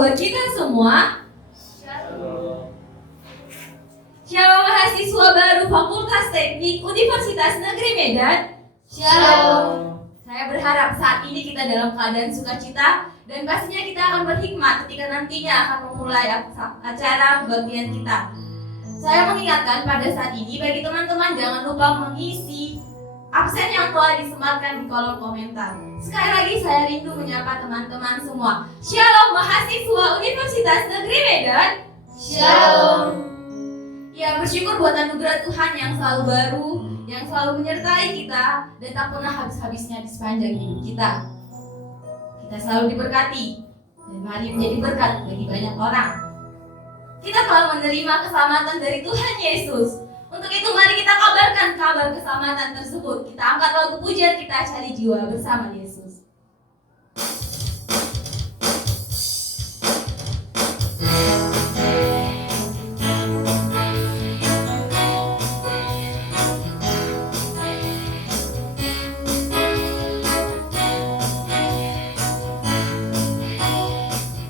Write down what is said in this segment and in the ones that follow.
buat kita semua. Shalom mahasiswa baru Fakultas Teknik Universitas Negeri Medan. Shalom. Saya berharap saat ini kita dalam keadaan sukacita dan pastinya kita akan berhikmat ketika nantinya akan memulai acara bagian kita. Saya mengingatkan pada saat ini bagi teman-teman jangan lupa mengisi absen yang telah disematkan di kolom komentar. Sekali lagi saya rindu menyapa teman-teman semua. Shalom mahasiswa Universitas Negeri Medan. Shalom. Ya, bersyukur buat anugerah Tuhan yang selalu baru, yang selalu menyertai kita dan tak pernah habis-habisnya di sepanjang hidup kita. Kita selalu diberkati dan mari menjadi berkat bagi banyak orang. Kita telah menerima keselamatan dari Tuhan Yesus. Untuk itu mari kita kabarkan kabar keselamatan tersebut. Kita angkat lagu pujian kita cari jiwa bersama Yesus.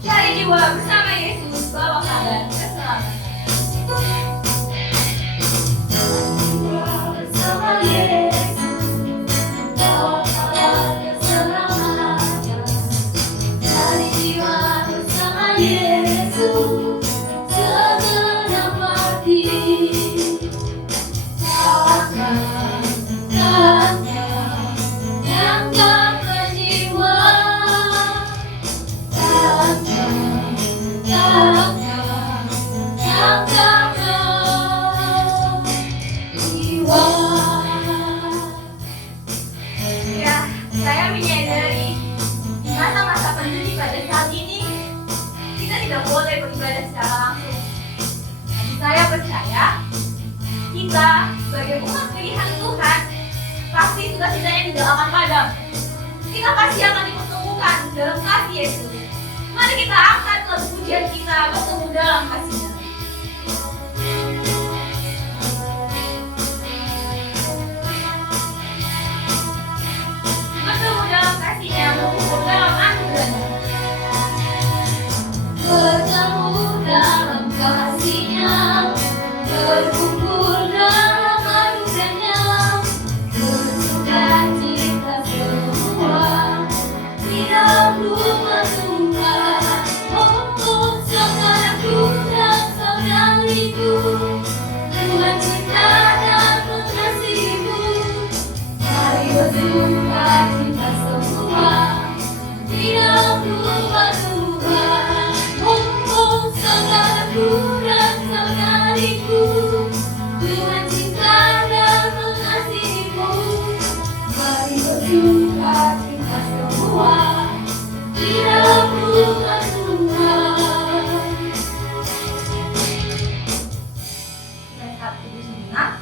Cari jiwa bersama Yesus, bawa kabar keselamatan. Saya menyadari di masa-masa pandemi pada saat ini kita tidak boleh beribadah secara langsung. Tapi saya percaya kita sebagai umat pilihan Tuhan pasti sukacitanya tidak akan padam. Kita pasti akan dipertemukan dalam kasih Yesus. Mari kita angkat lagu pujian kita bertemu dalam kasih-Nya. Bertemu dalam kasih-Nya, berkumpul dalam anugerah-Nya. Bertemu dalam kasih-Nya, berkumpul dalam anugerah-Nya, bersukacita semua di dalam rumah Tuhan. Oh, saudaraku dan saudariku, Tuhan cinta dan mengasihimu. Mari bersukacita semua di dalam rumah Tuhan. Oh, saudaraku dan saudariku, Tuhan cinta dan mengasihimu. Mari bersukacita semua di dalam rumah Tuhan. Rehat dulu sejenak.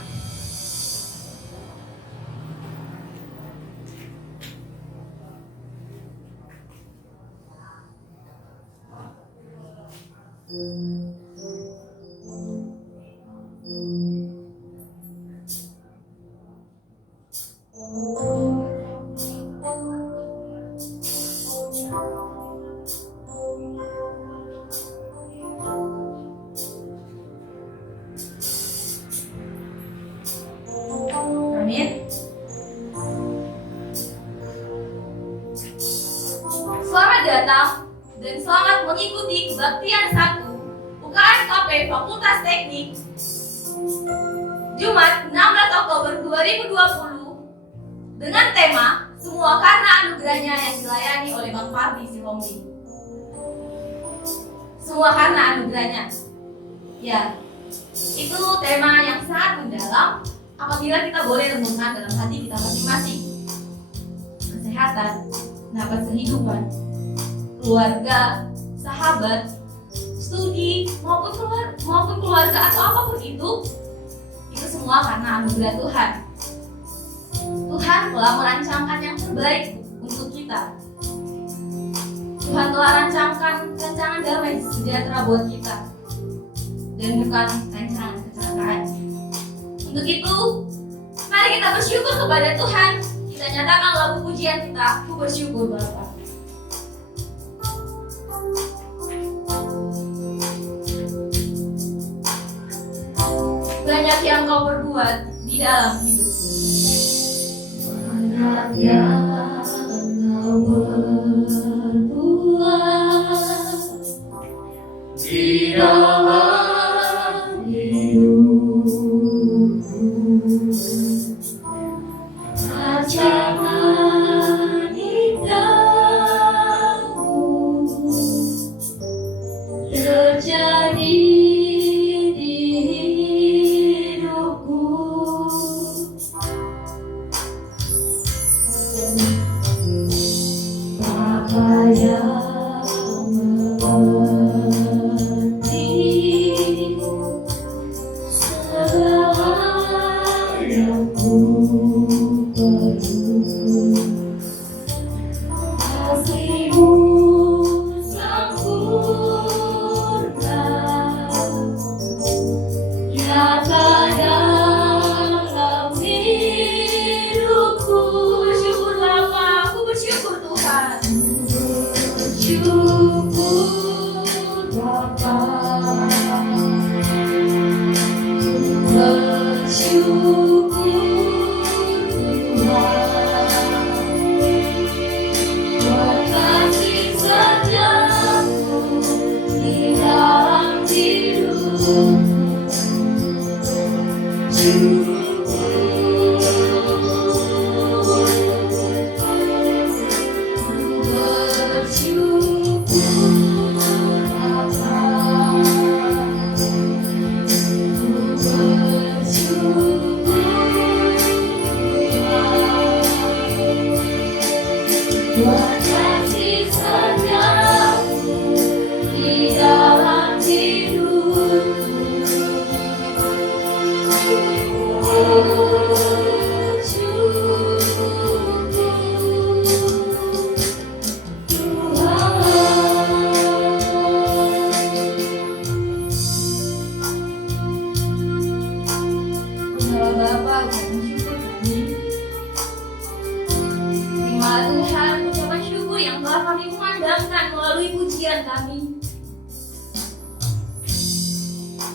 Amin. Selamat datang dan selamat mengikuti kebaktian 1 UKSKP Fakultas Teknik Jumat 16 Oktober 2020 dengan tema Semua Karena Anugerahnya yang dilayani oleh Bang Pardi Sihombi. Semua karena anugerahnya. Ya, itu tema yang sangat mendalam apabila kita boleh renungkan dalam hati kita masing-masing. Kesehatan, napas kehidupan, keluarga, sahabat, studi maupun keluarga atau apapun itu semua karena anugerah Tuhan. Tuhan telah merancangkan yang terbaik untuk kita. Tuhan telah rancangkan rancangan damai sejahtera buat kita dan bukan rancangan kecelakaan. Untuk itu, mari kita bersyukur kepada Tuhan. Kita nyatakan lagu pujian kita, Ku Bersyukur Bapa. yang kau perbuat di dalam hidup? Banyak yang kau perbuat di dalam hidupku. Rancangan indahmu terjadi di hidupku. Apa yang mengerti segala yang ku perlu. Kasih-Mu sempurna nyata dalam hidupku. Bersyukur Bapa, aku bersyukur Tuhan. Bersyukur Bapa, bersyukur Tuhan, buat kasih setiamu di dalam hidupku. Buat kasih setiamu di dalam Bapa, bersyukur kami. Terima Tuhan, ucapan syukur yang telah kami kumandangkan melalui pujian kami.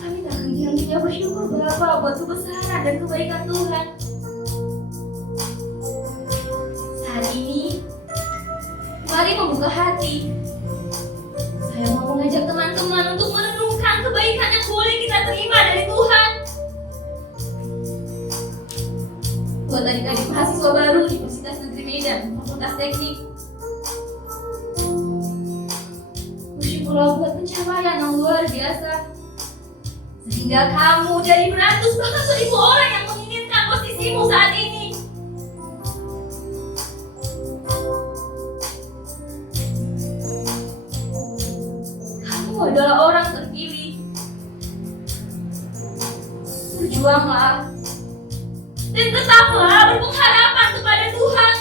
Kami tak henti-hentinya bersyukur Bapa buat kebesaran dan kebaikan Tuhan. Saat ini, mari membuka hati. Saya mau mengajak teman-teman untuk merenungkan kebaikan yang boleh kita terima dari Tuhan. Buat adik-adik mahasiswa baru di Universitas Negeri Medan, Fakultas Teknik, bersyukurlah buat pencapaian yang luar biasa, sehingga kamu dari beratus bahkan 1000 orang yang menginginkan posisimu saat ini. Kamu adalah orang terpilih. Berjuanglah dan tetaplah berpengharapan kepada Tuhan.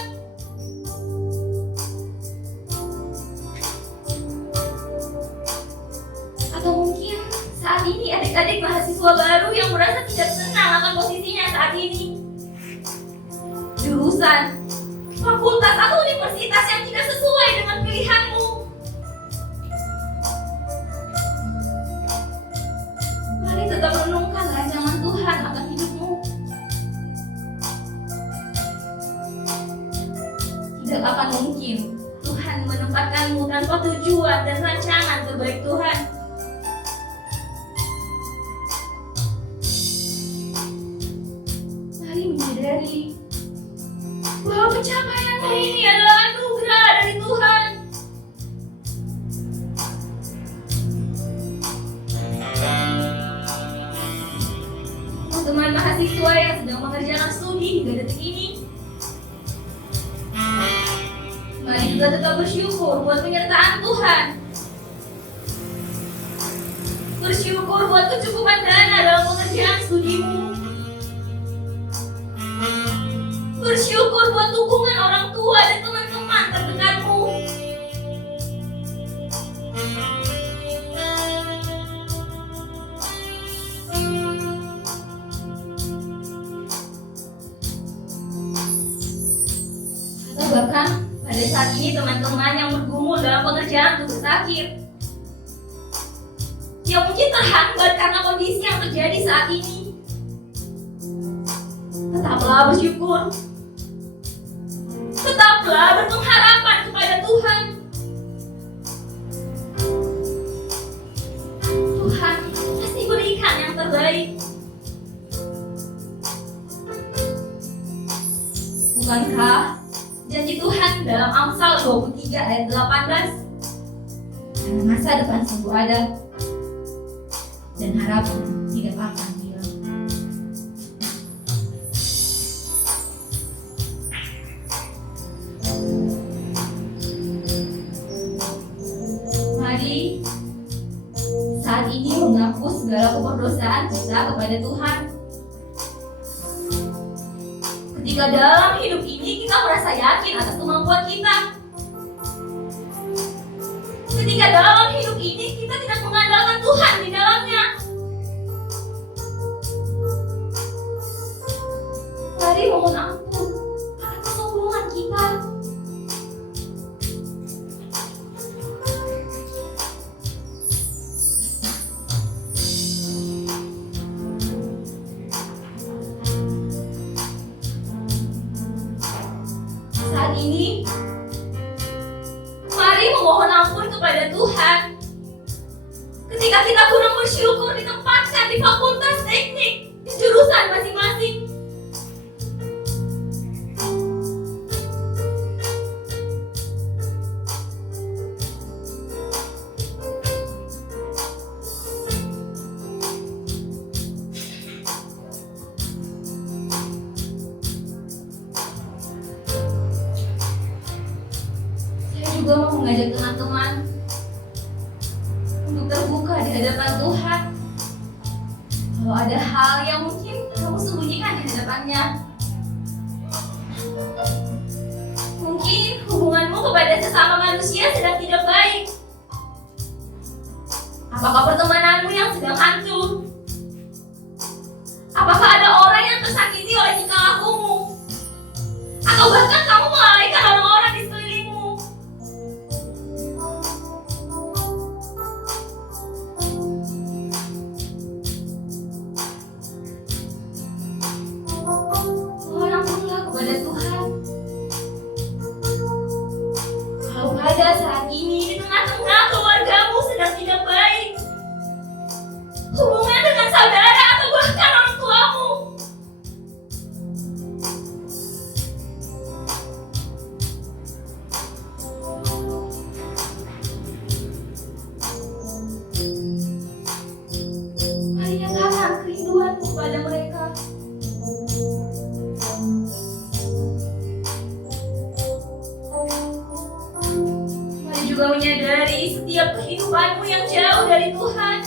Atau mungkin saat ini adik-adik mahasiswa baru yang merasa tidak senang akan posisinya saat ini. Jurusan, fakultas atau universitas yang tidak sesuai dengan pilihanmu. Mari tetap renungkan rancangan Tuhan akan hidupmu. Tidak akan mungkin Tuhan menempatkanmu tanpa tujuan dan rancangan terbaik Tuhan. Mari menyadari bahwa pencapaianmu ini adalah anugerah dari Tuhan. Teman-teman mahasiswa yang sedang mengerjakan studi hingga detik ini, mari juga tetap bersyukur buat penyertaan Tuhan. Bersyukur buat kecukupan dana dalam pekerjaan studimu. Bersyukur buat dukungan orang tua dan teman-teman terdekatmu. Atau bahkan pada saat ini teman-teman yang bergumul dalam pengerjaan tugas akhir, yang mungkin terhambat karena kondisi yang terjadi saat ini. Tetaplah bersyukur. Tetaplah berpengharapan kepada Tuhan. Tuhan pasti berikan yang terbaik. Bukankah janji Tuhan dalam Amsal 23 ayat 18? Karena masa depan sungguh ada dan harapan tidak akan hilang. Mari saat ini mengaku segala keberdosaan kita kepada Tuhan. Ketika dalam hidup ini kita merasa yakin atas kemampuan kita. Ketika dalam hidup ini kita tidak mengandalkan Tuhan di dalamnya. Mari mohon ampun akan kesombongan kita. Saat ini, mari memohon ampun kepada Tuhan. Ketika kita kurang bersyukur ditempatkan di fakultas teknik, di jurusan masing-masing. Juga mau mengajak teman-teman untuk terbuka di hadapan Tuhan. Kalau ada hal yang mungkin kamu sembunyikan di hadapannya, mungkin hubunganmu kepada sesama manusia sedang tidak baik. Apakah pertemananmu yang sedang hancur? Apakah ada orang yang tersakiti oleh tingkah lakumu? Atau bahkan kamu melalaikan orang-orang di sekelilingmu? Mohon ampunlah kepada Tuhan. Kalau pada saat ini di tengah-tengah keluargamu sedang tidak baik, hubungan dengan saudara atau bahkan orang tuamu, mari nyatakan kerinduan kepada mereka. Mari juga menyadari setiap kehidupanmu yang jauh dari Tuhan.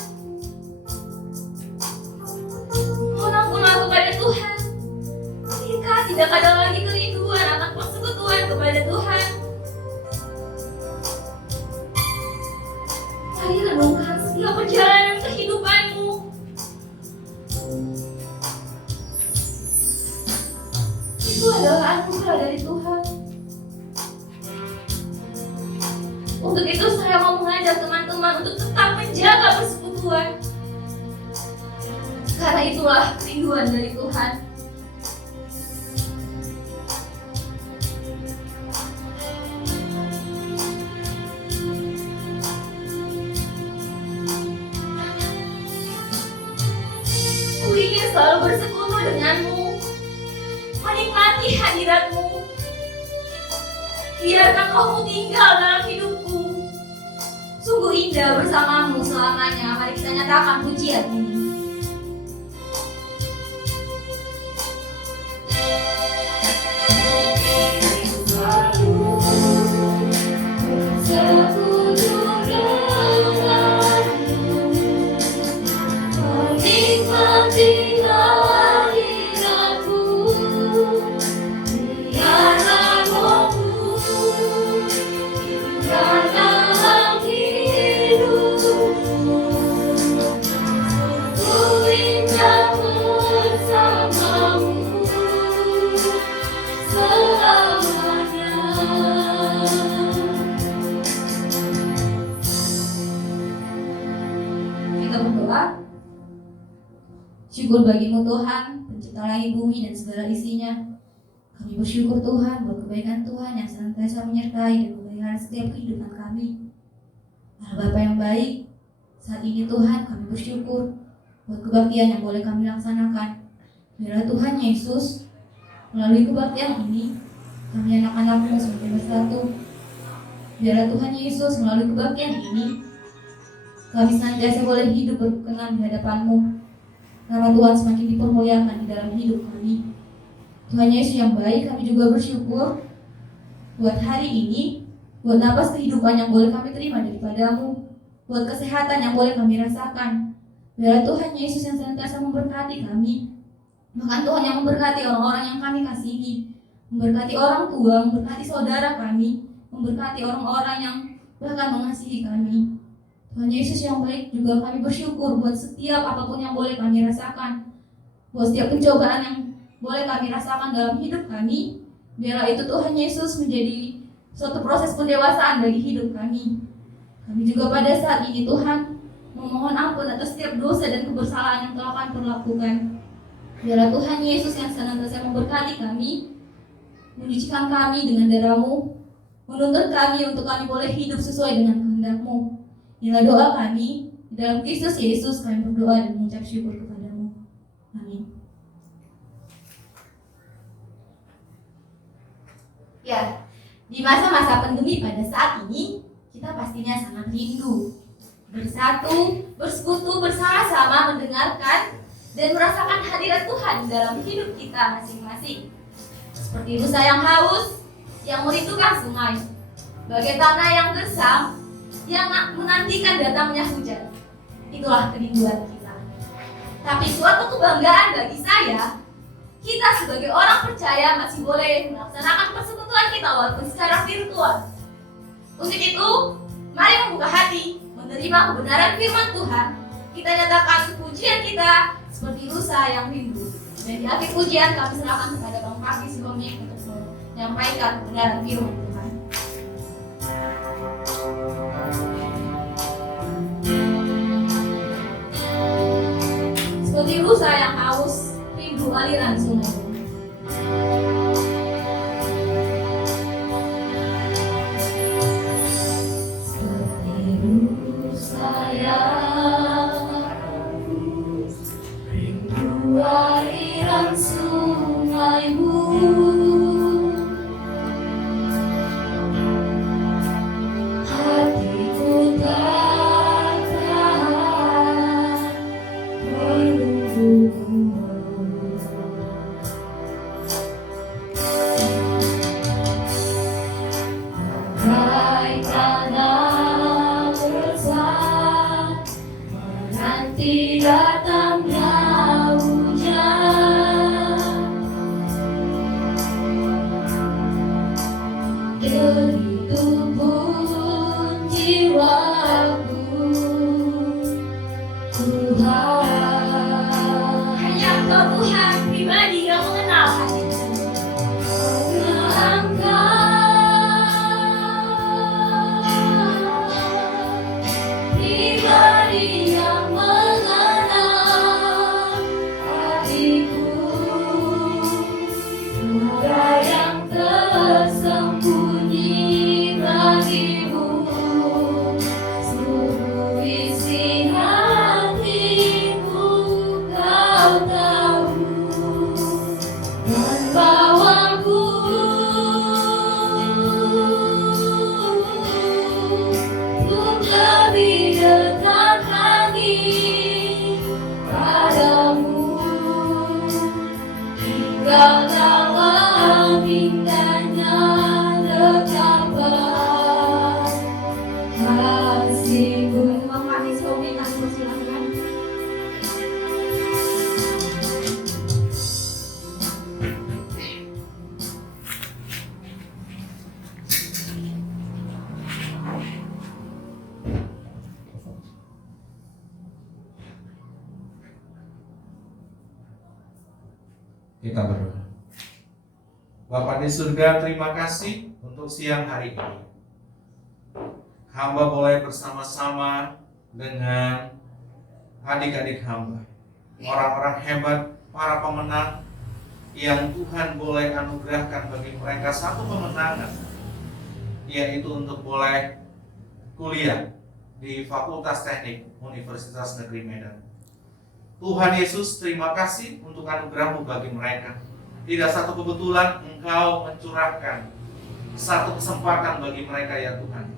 Mohon ampunlah kepada Tuhan. Ketika tidak ada lagi kerinduan akan persekutuan kepada Tuhan, mari renungkan setiap perjalanan kehidupanmu. Itu adalah anugerah dari Tuhan. Untuk itu saya mau mengajak teman-teman untuk tetap menjaga persekutuan. Karena itulah kerinduan dari Tuhan. Ku ingin selalu bersekutu denganmu, menikmati hadiratmu. Biarkan Rohmu tinggal dalam hidupku. Sungguh indah bersamamu selamanya. Mari kita nyatakan pujian ini. syukur bagimu Tuhan, pencipta langit bumi dan segala isinya. Kami bersyukur Tuhan buat kebaikan Tuhan yang senantiasa menyertai dan memelihara setiap kehidupan kami. Allah Bapa yang baik, saat ini Tuhan kami bersyukur buat kebaktian yang boleh kami laksanakan. Biarlah Tuhan Yesus, melalui kebaktian ini, kami anak-anakmu semakin bersatu. Biarlah Tuhan Yesus, melalui kebaktian ini, kami senantiasa boleh hidup berkenan di hadapan-Mu. Nama Tuhan semakin dipermuliakan di dalam hidup kami. Tuhan Yesus yang baik, kami juga bersyukur buat hari ini, buat napas kehidupan yang boleh kami terima daripada-Mu, buat kesehatan yang boleh kami rasakan. Biarlah Tuhan Yesus yang senantiasa memberkati kami, bahkan Tuhan yang memberkati orang-orang yang kami kasihi, memberkati orang tua, memberkati saudara kami, memberkati orang-orang yang bahkan mengasihi kami. Tuhan Yesus yang baik, juga kami bersyukur buat setiap apapun yang boleh kami rasakan, buat setiap pencobaan yang boleh kami rasakan dalam hidup kami. Biarlah itu Tuhan Yesus menjadi suatu proses pendewasaan bagi hidup kami. Kami juga pada saat ini Tuhan memohon ampun atas setiap dosa dan kebersalahan yang telah kami perlakukan. Biarlah Tuhan Yesus yang senantiasa memberkati kami, menyucikan kami dengan darah-Mu, menuntun kami untuk kami boleh hidup sesuai dengan kehendak-Mu. Inilah doa kami, di dalam Kristus Yesus kami berdoa dan mengucap syukur kepada-Mu. Amin. Ya, di masa-masa pandemi pada saat ini, kita pastinya sangat rindu bersatu, bersekutu, bersama-sama mendengarkan dan merasakan hadirat Tuhan dalam hidup kita masing-masing. Seperti rusa yang haus, yang merindukan sungai, bagai tanah yang gersam, yang menantikan datangnya hujan. Itulah kerinduan kita. Tapi suatu kebanggaan bagi saya, kita sebagai orang percaya masih boleh melaksanakan persekutuan kita walaupun secara virtual. Untuk itu, mari membuka hati, menerima kebenaran firman Tuhan. Kita nyatakan pujian kita seperti rusa yang rindu. Dan di akhir pujian kami serahkan kepada Bang Pagi sebelumnya untuk menyampaikan kebenaran firman Tuhan. Seperti rusa yang haus, rindu aliran sungai. Aliran sungaimu, hatiku takkan menunggumu. Bagai tanah gersam menanti datangnya tubuh jiwaku, Tuhan. Hanya Engkau Tuhan pribadi yang mengenal hatiku. Pribadi yang mengenal hatiku, Tuhan yang tersembunyi bagimu, seluruh isi hatiku Kau tahu, dan bawaku untuk lebih dekat lagi padamu, tinggal dalam indahnya dekapan kasih-Mu. Bang Pagi sebelumnya kami persilahkan. Kita berdoa. Bapa di surga, terima kasih untuk siang hari ini. Hamba boleh bersama-sama dengan adik-adik hamba orang-orang hebat, para pemenang yang Tuhan boleh anugerahkan bagi mereka satu kemenangan, yaitu untuk boleh kuliah di Fakultas Teknik Universitas Negeri Medan. Tuhan Yesus, terima kasih untuk anugerah-Mu bagi mereka. Tidak satu kebetulan Engkau mencurahkan satu kesempatan bagi mereka ya Tuhan.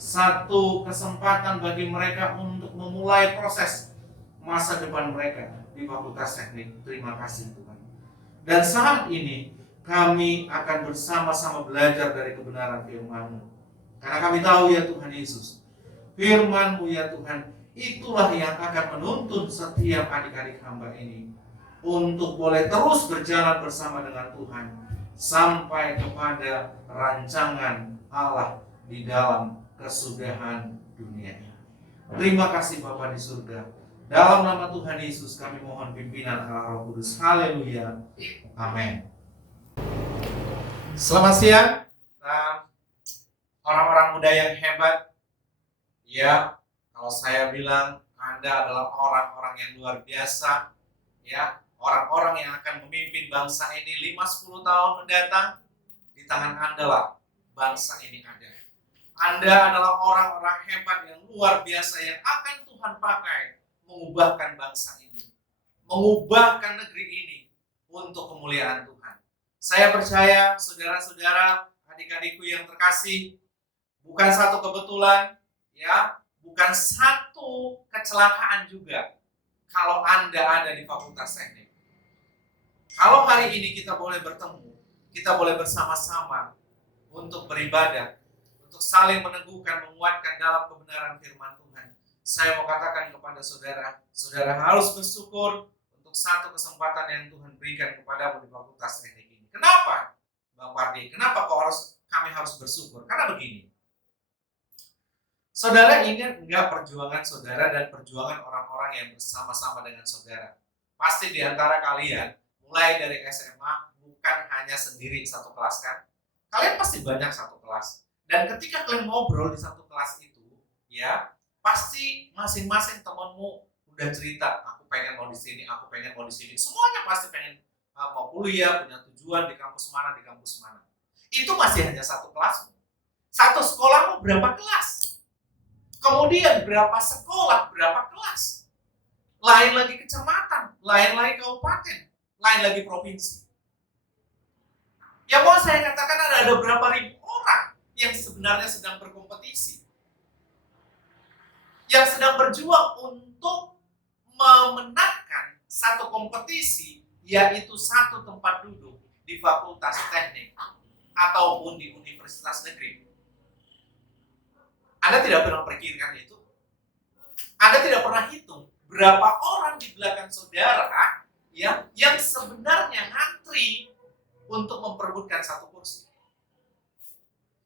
Satu kesempatan bagi mereka untuk memulai proses masa depan mereka di Fakultas Teknik. Terima kasih Tuhan. Dan saat ini kami akan bersama-sama belajar dari kebenaran firman-Mu. Karena kami tahu ya Tuhan Yesus, firman-Mu ya Tuhan, itulah yang akan menuntun setiap adik-adik hamba ini untuk boleh terus berjalan bersama dengan Tuhan sampai kepada rancangan Allah di dalam kesudahan dunia. Terima kasih Bapa di surga. Dalam nama Tuhan Yesus kami mohon pimpinan Allah Roh Kudus. Haleluya. Amin. Selamat siang. Orang-orang muda yang hebat. Ya, kalau saya bilang Anda adalah orang-orang yang luar biasa. Ya, orang-orang yang akan memimpin bangsa ini 5-10 tahun mendatang. Di tangan Anda lah bangsa ini ada. Anda adalah orang-orang hebat yang luar biasa yang akan Tuhan pakai mengubahkan bangsa ini, mengubahkan negeri ini untuk kemuliaan Tuhan. Saya percaya saudara-saudara, adik-adikku yang terkasih, bukan satu kebetulan, ya, bukan satu kecelakaan juga kalau Anda ada di Fakultas Teknik. Kalau hari ini kita boleh bertemu, kita boleh bersama-sama untuk beribadah, untuk saling meneguhkan, menguatkan dalam kebenaran firman Tuhan. Saya mau katakan kepada saudara, saudara harus bersyukur untuk satu kesempatan yang Tuhan berikan kepadamu di Fakultas Teknik ini. Kenapa, Bang Pardi? Kenapa kami harus bersyukur? Karena begini, saudara ingat enggak perjuangan saudara dan perjuangan orang-orang yang bersama-sama dengan saudara? Pasti di antara kalian, mulai dari SMA, bukan hanya sendiri satu kelas kan? Kalian pasti banyak satu kelas. Dan ketika kalian ngobrol di satu kelas itu, ya, pasti masing-masing temanmu udah cerita, aku pengen mau di sini, aku pengen mau di sini. Semuanya pasti pengen mau kuliah, punya tujuan di kampus mana, di kampus mana. Itu masih hanya satu kelasmu. Satu sekolahmu berapa kelas? Kemudian berapa sekolah, berapa kelas? Lain lagi kecamatan, lain lagi kabupaten, lain lagi provinsi. Ya mau saya katakan ada berapa ribu orang yang sebenarnya sedang berkompetisi, yang sedang berjuang untuk memenangkan satu kompetisi, yaitu satu tempat duduk di Fakultas Teknik ataupun di Universitas Negeri. Anda tidak pernah pikirkan itu? Anda tidak pernah hitung berapa orang di belakang saudara ya, yang sebenarnya ngantri untuk memperebutkan satu kursi.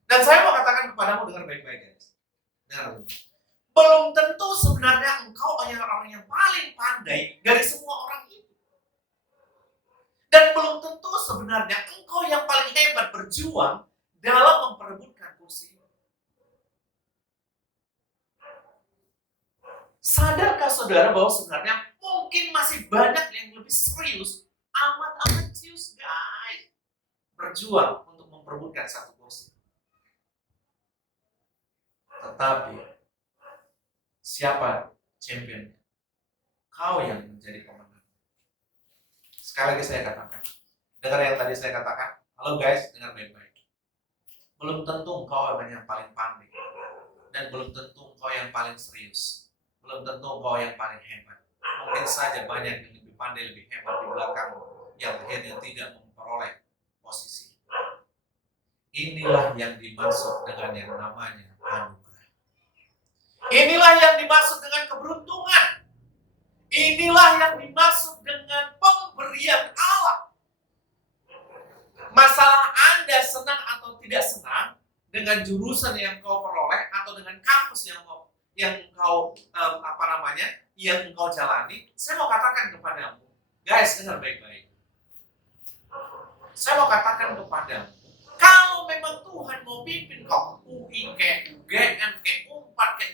Dan saya mau katakan kepadamu dengan baik-baik, guys. Dengar dulu. Belum tentu sebenarnya engkau adalah orang yang paling pandai dari semua orang itu. Dan belum tentu sebenarnya engkau yang paling hebat berjuang dalam memperebutkan kursi ini. Sadarkah saudara bahwa sebenarnya mungkin masih banyak yang lebih serius, amat serius, guys, berjuang untuk memperebutkan satu kursi. Tetapi siapa championnya? Kau yang menjadi pemenang. Sekali lagi saya katakan, dengar yang tadi saya katakan. Halo guys, dengar baik-baik. Belum tentu engkau yang paling pandai, dan belum tentu engkau yang paling serius. Belum tentu engkau yang paling hebat. Mungkin saja banyak yang lebih pandai, lebih hebat di belakangmu, yang akhirnya tidak memperoleh posisi. Inilah yang dimaksud dengan yang namanya anugerah. Inilah yang dimaksud dengan keberuntungan. Inilah yang dimaksud dengan pemberian Allah. Masalah Anda senang atau tidak senang dengan jurusan yang kau peroleh atau dengan kampus yang kau jalani, saya mau katakan kepadamu, guys, dengar baik-baik. Saya mau katakan kepadamu, kalau memang Tuhan mau pimpin kau UI kayak UGM kayak UNPAD kayak,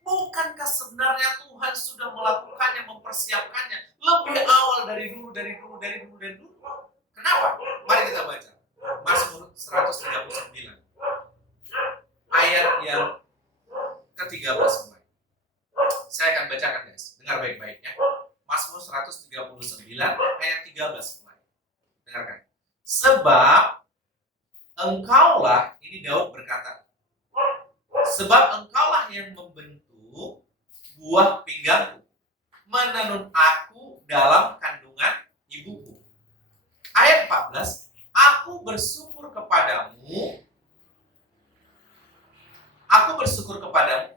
bukankah sebenarnya Tuhan sudah melakukannya, mempersiapkannya dari dulu dan dulu. Kenapa? Mari kita baca Mazmur 139 ayat yang ke-13 mulai. Saya akan bacakan guys, dengar baik-baik ya. Mazmur 139 ayat 13 mulai. Dengarkan. Sebab engkaulah, ini Daud berkata, sebab engkaulah yang membentuk buah pinggangku, menenun aku dalam kandungan ibuku. Ayat 14, aku bersyukur kepadamu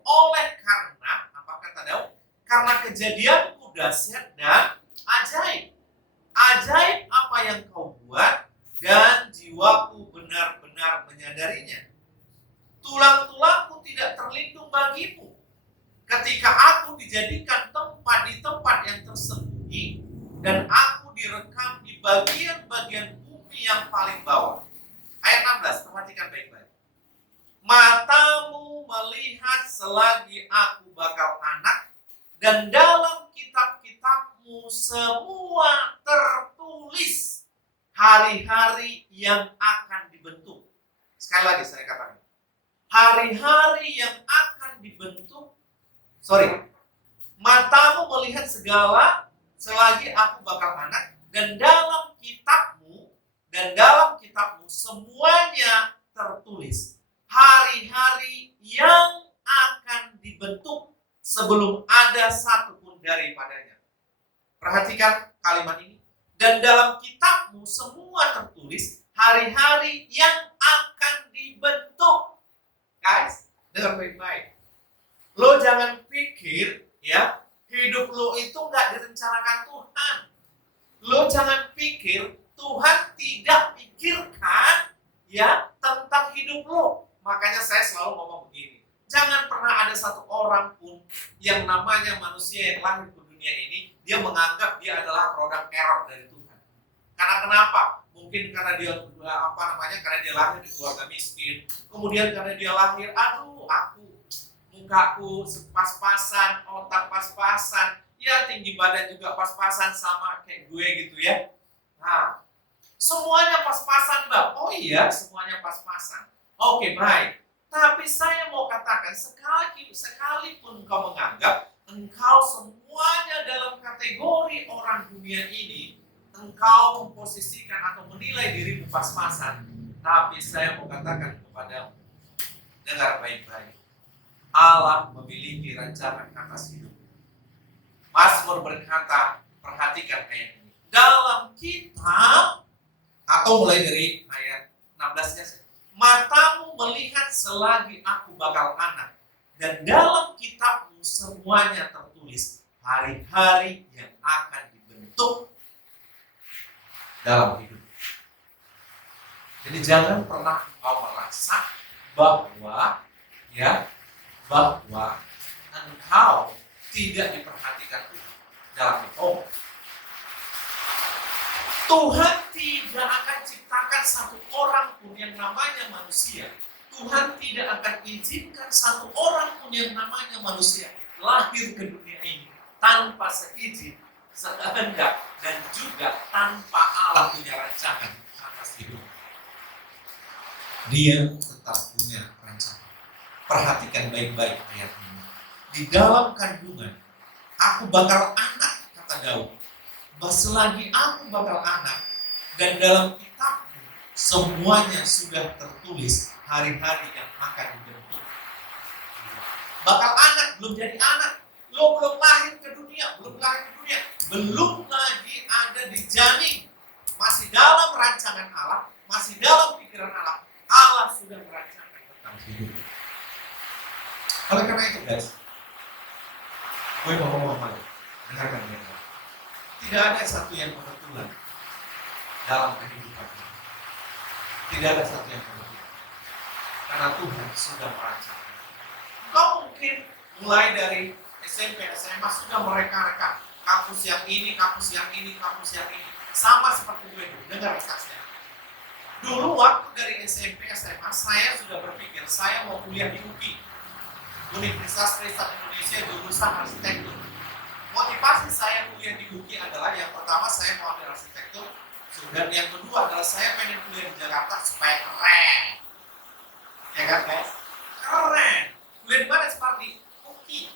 oleh karena, apa kata Daud? Karena kejadianku dahsyat dan ajaib. Ajaib apa yang kau buat dan jiwaku benar-benar menyadarinya. Tulang-tulangku tidak terlindung bagimu. Ketika aku dijadikan di tempat yang tersembunyi dan aku direkam di bagian-bagian bumi yang paling bawah. Ayat 16, perhatikan baik-baik. Matamu melihat selagi aku bakal anak, dan dalam kitab-kitabmu semua tertulis hari-hari yang akan dibentuk. Sekali lagi saya katakan, hari-hari yang akan dibentuk. Matamu melihat segala selagi aku bakal anak, dan dalam kitabmu semuanya tertulis hari-hari yang akan dibentuk sebelum ada satupun daripadanya. Perhatikan kalimat ini. Dan dalam kitabmu semua tertulis hari-hari yang akan dibentuk. Guys, dengar baik-baik. Lo jangan pikir ya, hidup lo itu nggak direncanakan Tuhan. Lo jangan pikir Tuhan tidak pikirkan ya tentang hidup lo. Makanya saya selalu ngomong begini, jangan pernah ada satu orang pun yang namanya manusia yang lahir ke dunia ini, dia menganggap dia adalah produk error dari Tuhan. Karena kenapa? Mungkin karena dia karena dia lahir di keluarga miskin, kemudian karena dia lahir, mukaku pas-pasan, otak pas-pasan, ya tinggi badan juga pas-pasan sama kayak gue gitu ya. Nah, semuanya pas-pasan, Bang. Oh iya, semuanya pas-pasan. Oke, baik. Tapi saya mau katakan, sekalipun engkau menganggap engkau semuanya dalam kategori orang dunia ini, engkau memposisikan atau menilai dirimu pas-pasan, tapi saya mau katakan kepadamu, dengar baik-baik. Allah memiliki rancangan atas hidup. Mazmur berkata, perhatikan ayat ini. Dalam kitab, atau mulai dari ayat 16-nya, matamu melihat selagi aku bakal anak, dan dalam kitabmu semuanya tertulis hari-hari yang akan dibentuk dalam hidup. Jadi jangan pernah engkau merasa bahwa engkau tidak diperhatikan Tuhan dalam hidup. Tuhan tidak akan ciptakan satu orang pun yang namanya manusia. Tuhan tidak akan izinkan satu orang pun yang namanya manusia lahir ke dunia ini tanpa seizin, sekehendak, dan juga tanpa Allah punya rancangan atas hidup. Dia tetap punya rancangan. Perhatikan baik-baik ayat ini. Di dalam kandungan, aku bakal anak, kata Daud. Selagi aku bakal anak, dan dalam kitabmu semuanya sudah tertulis hari-hari yang akan dibentuk. Bakal anak, belum jadi anak. Lo belum lahir ke dunia, belum lagi ada di janin. Masih dalam rancangan Allah, masih dalam pikiran Allah. Allah sudah merancangkan tentang hidup. Oleh karena itu guys, gue mau ngomong lagi, dengarkan baik-baik. Tidak ada satu yang kebetulan dalam kehidupan kita. Tidak ada satu yang kebetulan. Karena Tuhan sudah merancangkan. Kau mungkin mulai dari SMP, SMA sudah mereka-reka kampus yang ini. Sama seperti gue dulu, dengar saksinya. Dulu waktu dari SMP, SMA, saya sudah berpikir saya mau kuliah di UPI, Universitas Kristen Indonesia, jurusan arsitektur. Motivasi saya kuliah di UGI adalah yang pertama saya mau ambil arsitektur, dan yang kedua adalah saya pengen kuliah di Jakarta supaya keren. Ya kan guys? Keren. Kuliah di mana seperti UGI?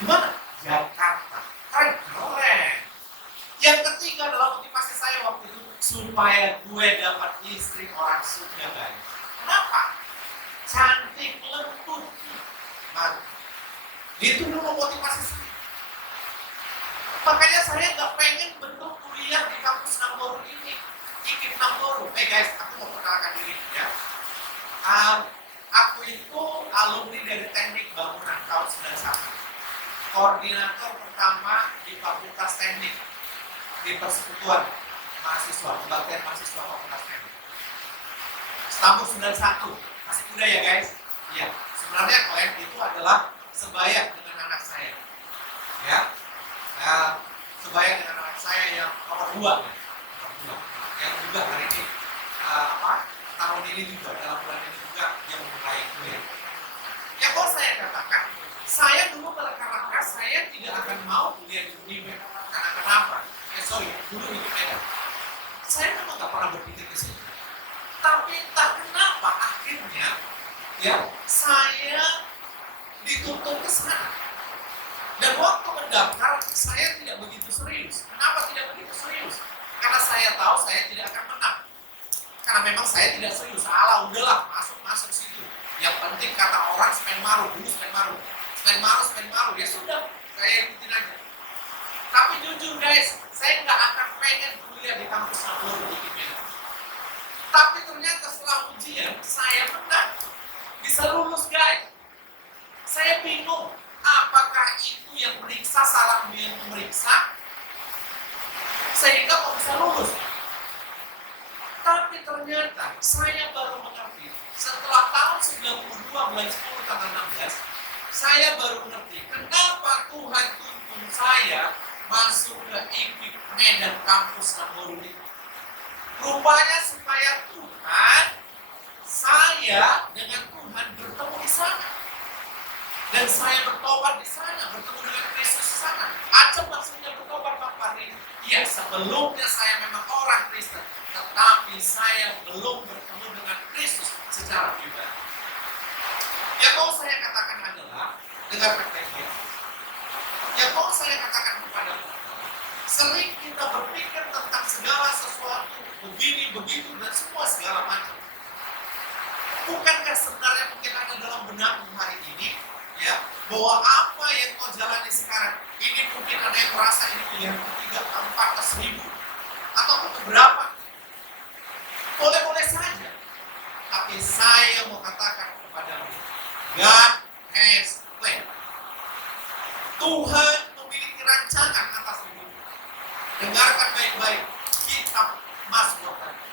Di mana? Jakarta. Keren. Yang ketiga adalah motivasi saya waktu itu supaya gue dapat istri orang Sunda guys. Kenapa? Cantik, lembut. Nah, itu dulu motivasi saya. Makanya saya nggak pengen bentuk kuliah di kampus Namboru ini, IKIP Namboru. Guys, aku mau perkenalkan diri ya. Aku itu alumni dari Teknik Bangunan tahun 91. Koordinator pertama di Fakultas Teknik di Persekutuan Mahasiswa, Kebaktian Mahasiswa Fakultas Teknik. Tahun 91, masih muda ya guys. Iya, sebenarnya kalian itu adalah sebaya dengan anak saya. Ya. Sebaya dengan anak saya yang nomor 2 ya. Nomor 2. Yang juga hari ini tahun ini juga dalam bulan ini juga yang mulai kuliah. Ya kalau saya katakan, saya dulu karena saya tidak akan mau kuliah di UNIMED. Karena kenapa? Dulu itu beda. Saya memang nggak pernah berpikir ke situ. Tapi entah kenapa akhirnya ya saya dituntut ke sana. Dan waktu mendaftar saya tidak begitu serius. Kenapa tidak begitu serius? Karena saya tahu saya tidak akan menang. Karena memang saya tidak serius. Alah udahlah masuk situ. Yang penting kata orang spend maru ya sudah saya ikutin aja. Tapi jujur guys, saya nggak akan pengen kuliah di kampus Namboru di Medan. Tapi ternyata setelah ujian saya menang, bisa lulus guys. Saya bingung, apakah itu yang periksa salah yang memeriksa sehingga kok bisa lulus? Tapi ternyata saya baru mengerti setelah tahun 92 bulan 10 tanggal 16, saya baru mengerti kenapa Tuhan tuntun saya masuk ke IKIP Medan kampus Namboru itu. Rupanya supaya Tuhan, saya dengan Tuhan bertemu di sana. Dan saya bertobat di sana, bertemu dengan Kristus di sana. Apa maksudnya bertobat Pak Fahri? Ya, sebelumnya saya memang orang Kristen, tetapi saya belum bertemu dengan Kristus secara pribadi. Yang mau saya katakan adalah, dengar baik-baik. Yang mau saya katakan kepada adalah, sering kita berpikir tentang segala sesuatu, begini, begitu, dan semua segala macam. Bukankah sebenarnya mungkin ada dalam benakmu hari ini, ya, bahwa apa yang kau jalani sekarang, ini mungkin ada yang merasa ini pilihan ketiga, keempat, ke-1000, atau keberapa? Boleh-boleh saja. Tapi saya mau katakan kepadamu, God has plan. Tuhan memiliki rancangan atas hidup. Dengarkan baik-baik kitab Mazmur tadi.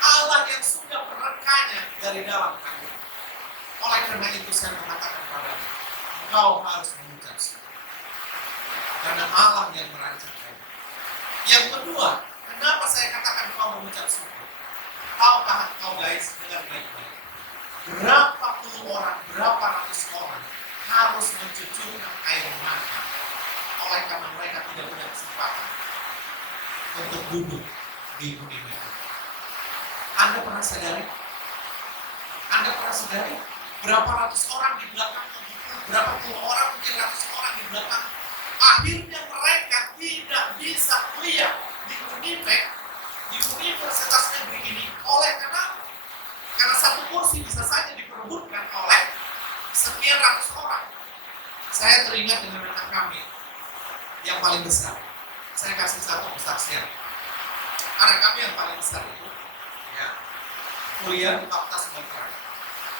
Allah yang sudah merekanya dari dalam kandungan. Oleh karena itu saya mengatakan padamu, engkau harus mengucap syukur. Karena Allah yang merancangkan. Yang kedua, kenapa saya katakan engkau mengucap syukur? Tahukah engkau guys, dengar baik-baik. Berapa puluh orang, berapa ratus orang harus mencucurkan air mata oleh karena mereka tidak punya kesempatan untuk duduk di bumi mereka. Anda pernah sadari? Berapa ratus orang di belakang, berapa puluh orang, mungkin ratus orang di belakang. Akhirnya mereka tidak bisa kuliah di UNIMED, di universitas negeri ini. Oleh karena satu kursi bisa saja diperebutkan oleh sekian ratus orang. Saya teringat dengan anak kami yang paling besar. Saya kasih satu kesaksian. Anak kami yang paling besar itu, ya, kuliah di Fakultas Kedokteran.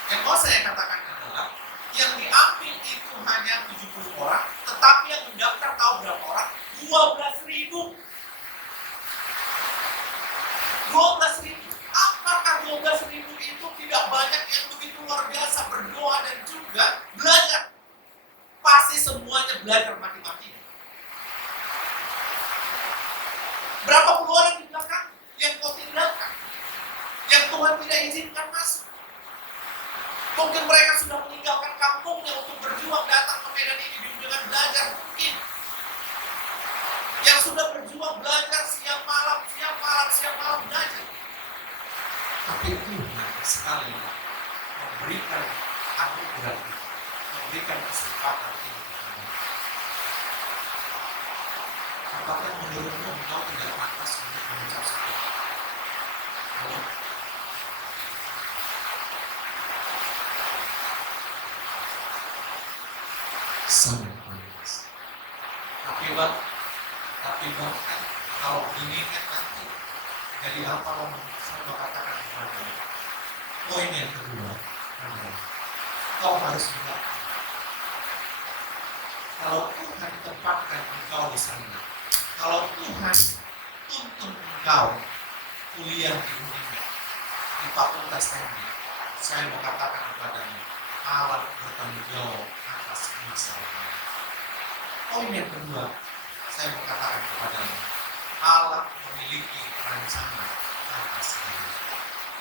Yang mau saya katakan adalah yang diambil itu hanya 70 orang, tetapi yang mendaftar tahu berapa orang? 12.000. 12.000. Apakah 12.000 itu tidak banyak yang begitu luar biasa berdoa dan juga belajar? Pasti semuanya belajar mati-matian. Berapa puluh orang di belakang yang kau tinggalkan, yang Tuhan tidak izinkan masuk? Mungkin mereka sudah meninggalkan kampungnya untuk berjuang datang ke Medan ini dengan belajar mungkin. yang sudah berjuang belajar siang malam belajar. Tapi Tuhan sekali memberikan anugerah, memberikan kesempatan ini. Apakah menurutmu engkau tidak pantas untuk mengucap syukur? Sangat pantas. Tapi bahkan kalau ini kan nanti jadi apa lo saya katakan kepada. Poin yang kedua adalah kau harus mengerti. Kalau Tuhan tempatkan engkau di sana, kalau Tuhan tuntun engkau kuliah di dunia, di fakultas teknik, saya mau katakan kepadamu, Allah bertanggung jawab atas masalahmu. Poin yang kedua, saya mau katakan kepadamu, Allah memiliki rancangan atas diri.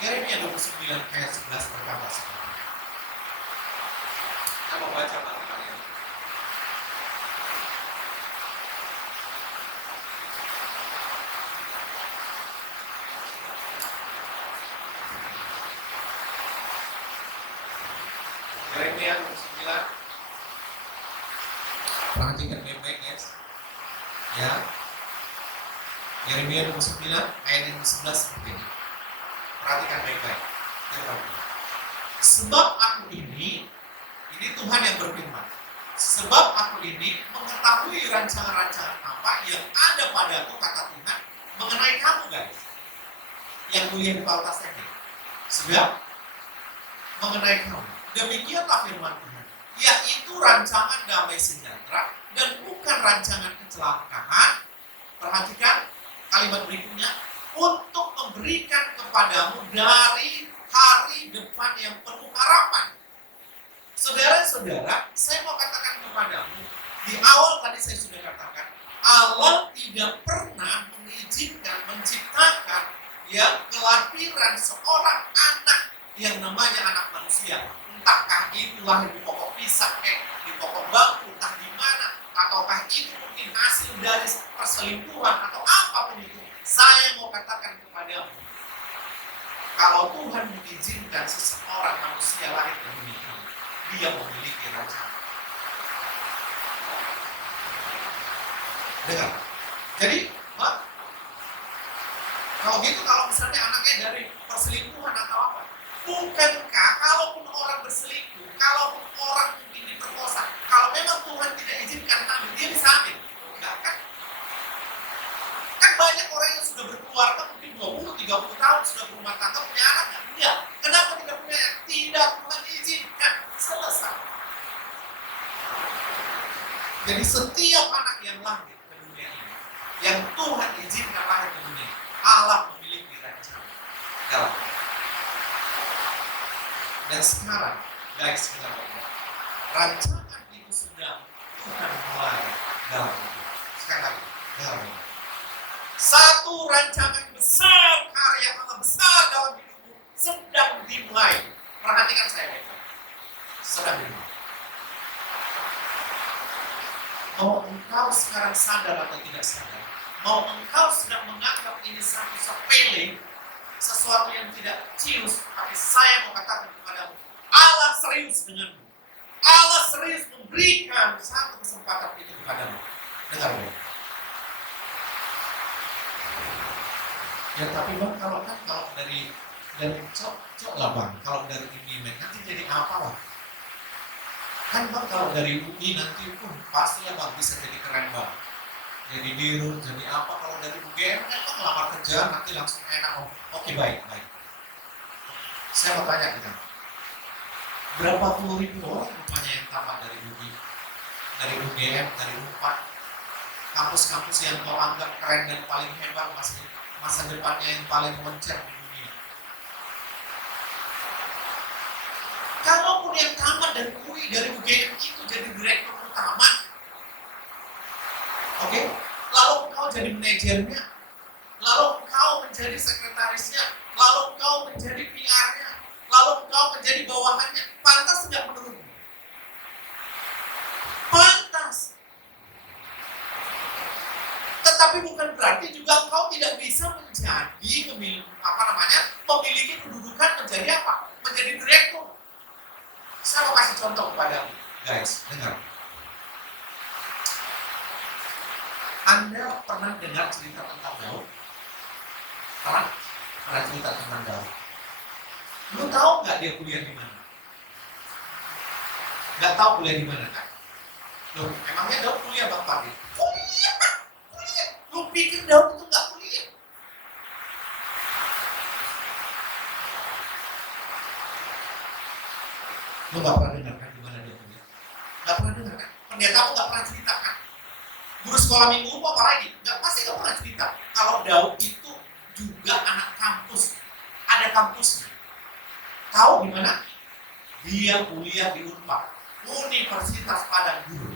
Yeremia 29 ayat 11 berkata seperti ini. Saya mau baca bagi kalian. Yeremia 29. Perhatikan baik-baik guys. Ya. Yeremia 29 ayat yang 11 seperti ini. Perhatikan baik-baik. Sebab aku ini Tuhan yang berfirman. Sebab aku ini mengetahui rancangan-rancangan apa yang ada padaku, kata Tuhan, mengenai kamu guys. Yang kuliah di fakultas teknik. Sebab mengenai kamu. Demikianlah firman Tuhan. Yaitu rancangan damai sejahtera dan bukan rancangan kecelakaan. Perhatikan kalimat berikutnya, untuk memberikan kepadamu dari hari depan yang penuh harapan. Saudara-saudara, saya mau katakan kepadamu, di awal tadi saya sudah katakan, Allah tidak pernah mengizinkan, menciptakan kelahiran seorang anak yang namanya anak manusia. Entahkah itu lahir di pokok pisang, di pokok bambu, entah di mana, ataukah itu mungkin hasil dari perselingkuhan atau apapun itu. Saya mau katakan kepadamu, kalau Tuhan mengizinkan seseorang manusia lahir di dunia ini, dia memiliki rancangan. Dengar. Jadi, kalau gitu, kalau misalnya anaknya dari perselingkuhan atau apa, bukankah kalaupun orang berselingkuh, kalaupun orang mungkin diperkosa, kalau memang Tuhan tidak izinkan hamil, dia bisa hamil? Enggak kan? Kan banyak orang yang sudah berkeluarga mungkin 20-30 tahun sudah berumah tangga, punya anak nggak? Enggak. Kenapa tidak punya anak? Tidak, Tuhan izinkan. Selesai. Jadi setiap anak yang lahir ke dunia ini, yang Tuhan izinkan lahir ke dunia, Allah memiliki rancangan dalam. Dan sekarang, guys, dengar-dengar, rancangan itu sedang Tuhan mulai dalam hidup. Sekali lagi, dalam hidup. Satu rancangan besar, karya Allah besar dalam hidupmu sedang dimulai. Perhatikan saya baik-baik. Sedang dimulai. Mau engkau sekarang sadar atau tidak sadar, mau engkau sedang menganggap ini satu sepele, sesuatu yang tidak cius, tapi saya mau katakan kepadamu, Allah serius denganmu. Allah serius memberikan satu kesempatan itu kepadamu. Dengar baik. Ya tapi bang, kalau dari cok lah bang, kalau dari ini nanti jadi apa lah? Kan bang kalau dari UI nanti pun pastinya bang bisa jadi keren bang. Jadi dirut, jadi apa, kalau dari UGM kan bang lamar kerja nanti langsung enak. Oke baik. Saya mau tanya kita, berapa puluh ribu orang rupanya yang tamat dari UI, dari UGM, dari UNPAD, kampus-kampus yang kau anggap keren dan paling hebat, masa depannya yang paling mencer di dunia. Kalaupun yang tamat dari UI, dari UGM itu jadi direktur utama, oke? Lalu engkau jadi manajernya, lalu engkau menjadi sekretarisnya, lalu engkau menjadi PR-nya, lalu engkau menjadi bawahannya, pantas tidak menurutmu? Pantas. Tetapi guys, dengar. Anda pernah dengar cerita tentang Daud? Pernah cerita tentang Daud? Lu tahu nggak dia kuliah di mana? Nggak tahu kuliah di mana kan? Loh, emangnya Daud kuliah Bang Pardi? Kuliah, Pak. Kuliah. Lu pikir Daud itu nggak kuliah? Lu nggak pernah dengar kan di mana dia kuliah? Nggak pernah dengar kan? Pendeta pun nggak pernah cerita kan? Guru sekolah minggu apa lagi? Pasti nggak pernah cerita. Kalau Daud itu juga anak kampus, ada kampusnya. Tahu di mana? Dia kuliah di Unpad, Universitas Padang Gurun.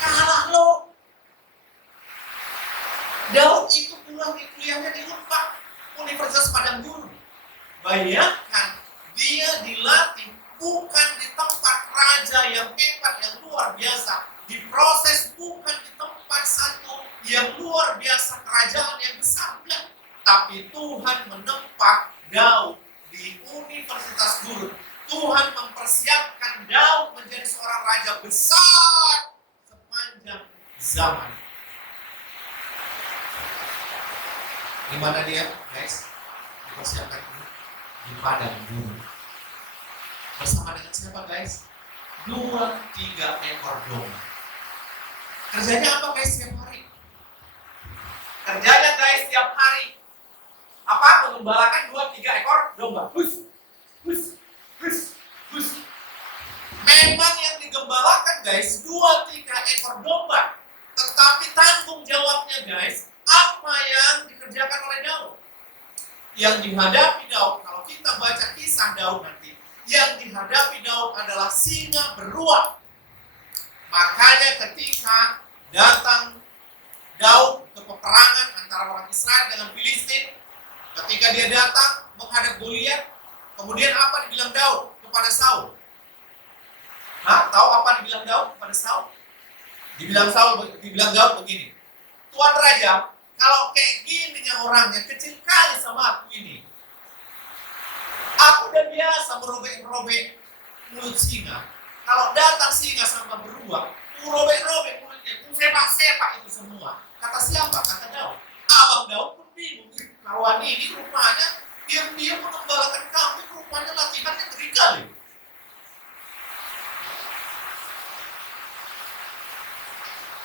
Kalah lo. Daud itu kuliahnya di Unpad, Universitas Padang Gurun. Bayangkan, dia dilatih bukan di tempat raja yang hebat, yang luar biasa. Diproses bukan di tempat satu yang luar biasa, kerajaan yang besar. Enggak. Tapi Tuhan menempat Daud di Universitas Gurun. Tuhan mempersiapkan Daud menjadi seorang raja besar sepanjang zaman. Di mana dia, guys? Dipersiapkan di Padang Gurun. Bersama dengan siapa, guys? 2-3 ekor domba. Kerjanya apa, guys, setiap hari? Kerjanya, guys, setiap hari apa? Mengembalakan 2-3 ekor domba. Hus. Memang yang digembalakan, guys, 2-3 ekor domba. Tetapi tanggung jawabnya, guys, apa yang dikerjakan oleh Daud? Yang dihadapi Daud, kalau kita baca kisah Daud nanti, yang dihadapi Daud adalah singa beruang. Makanya ketika datang Daud ke peperangan antara orang Israel dengan Filistin, ketika dia datang menghadap Goliat, kemudian apa dibilang Daud kepada Saul? Tahu apa dibilang Daud kepada Saul? Dibilang Daud begini, Tuan Raja, kalau kayak gini orangnya kecil kali sama aku ini. Aku udah biasa merobek-robek mulut singa. Kalau datang singa sama beruang, ku robek-robek mulutnya, ku sepak-sepak itu semua. Kata siapa? Kata Daud. Abang Daud pun bingung. Kawan ini rupanya diam-diam mengembalakan kambing, rupanya latihannya ngeri kali.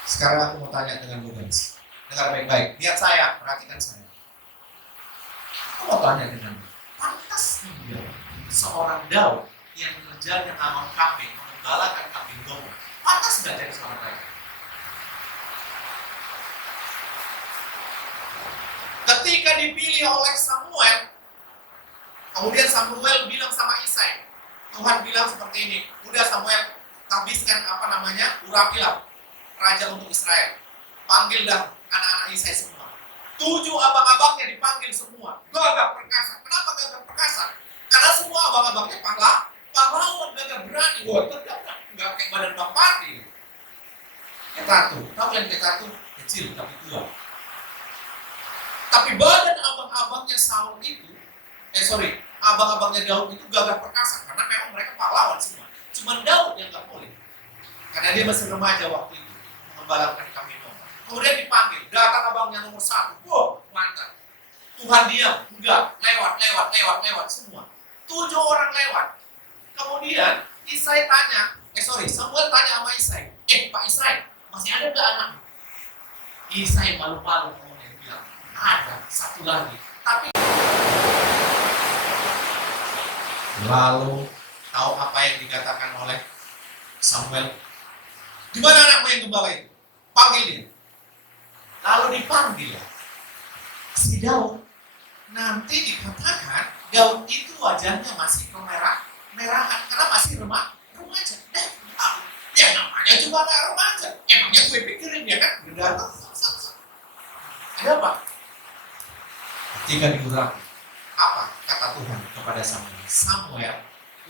Sekarang aku mau tanya dengan lu, guys. Dengar baik-baik. Lihat saya, perhatikan saya. Aku mau tanya dengan lu. Pantas tidak seorang Daud yang kerjanya nama kambing, mengembalakan kambing domba, pantas nggak jadi seorang raja? Ketika dipilih oleh Samuel, kemudian Samuel bilang sama Isai, Tuhan bilang seperti ini, udah Samuel, habiskan Urapilah, raja untuk Israel. Panggil dah anak-anak Isai semua. 7 abang-abangnya dipanggil semua. Gagah perkasa. Kenapa gagah perkasa? Karena semua abang-abangnya pahlawan, gagah berani. Wah, ternyata nggak kayak badan Bang Pardi. Ketatu, tahu yang ketatu kecil tapi tua. Tapi badan abang-abangnya Saul itu, abang-abangnya Daud itu gagah perkasa karena memang mereka pahlawan semua. Cuma Daud yang nggak boleh, karena dia masih remaja waktu itu mengembalakan kambing domba. Kemudian dipanggil, datang abangnya nomor 1. Wah, mantap. Tuhan diam, enggak, lewat semua. 7 orang lewat. Kemudian Samuel tanya sama Isai, Pak Isai, masih ada nggak anak? Isai malu-malu kemudian bilang, ada 1 lagi. Tapi lalu tahu apa yang dikatakan oleh Samuel? Di mana anakmu yang gembala itu? Panggil dia. Lalu dipanggil si Daud. Nanti dikatakan Daud itu wajahnya masih kemerahan karena masih remaja. Ya namanya juga anak remaja. Emangnya gue pikirin dia kan berdatang. Ada apa? Ketika diurapi, apa kata Tuhan kepada Samuel? Samuel,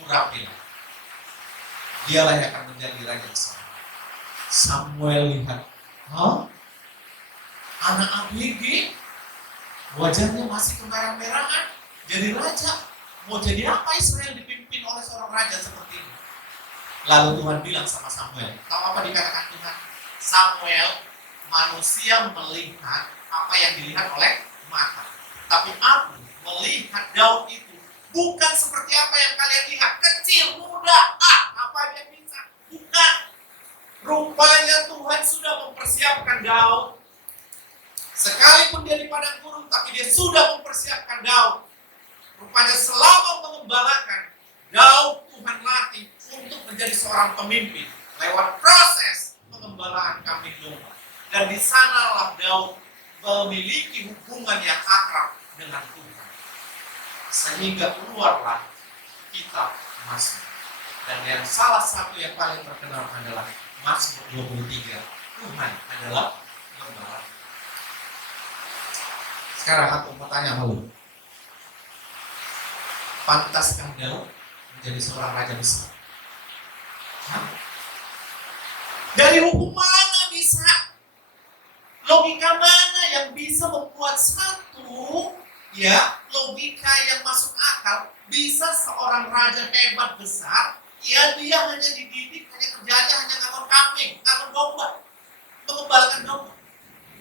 urapilah. Dialah yang akan menjadi raja besar. Samuel lihat, anak ABG, wajahnya masih kemerah-merahan, jadi raja. Mau jadi apa Israel dipimpin oleh seorang raja seperti ini? Lalu Tuhan bilang sama Samuel, tahu apa dikatakan Tuhan? Samuel, manusia melihat apa yang dilihat oleh mata. Tapi aku melihat Daud itu bukan seperti apa yang kalian lihat. Kecil, muda, apa dia bisa? Bukan. Rupanya Tuhan sudah mempersiapkan Daud. Sekalipun dia di padang gurun, tapi dia sudah mempersiapkan Daud. Rupanya selama mengembalakan, Daud Tuhan latih untuk menjadi seorang pemimpin lewat proses pengembalaan kambing domba. Dan di sanalah Daud memiliki hubungan yang akrab dengan Tuhan. Sehingga keluarlah kitab Mazmur. Dan yang salah satu yang paling terkenal adalah Mazmur 23. Tuhan adalah gembala. Sekarang aku mau tanya sama lu. Pantaskah Daud menjadi seorang raja besar? Hah? Dari hukum mana bisa? Logika mana yang bisa membuat satu logika yang masuk akal bisa seorang raja hebat besar, dia hanya dididik, hanya kerjanya hanya ngangon kambing, ngangon domba, mengembalakan domba,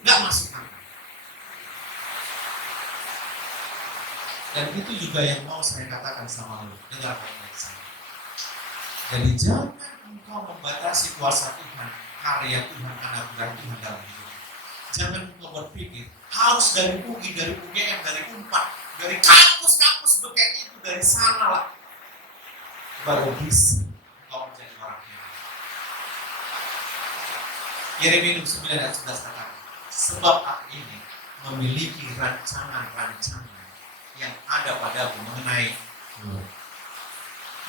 nggak masuk akal. Dan itu juga yang mau saya katakan sama lu, dengar baik-baik saya. Jadi jangan engkau membatasi kuasa Tuhan, karya Tuhan, anugerah Tuhan dalam hidup. Jangan engkau berpikir harus dari UI, dari UGM, dari UNPAD, dari kampus-kampus begitu itu, dari sana lah baru bisa engkau menjadi orang hebat. Yeremia 9 ayat 11 katakan, sebab aku ini memiliki rancangan-rancangan yang ada padaku mengenai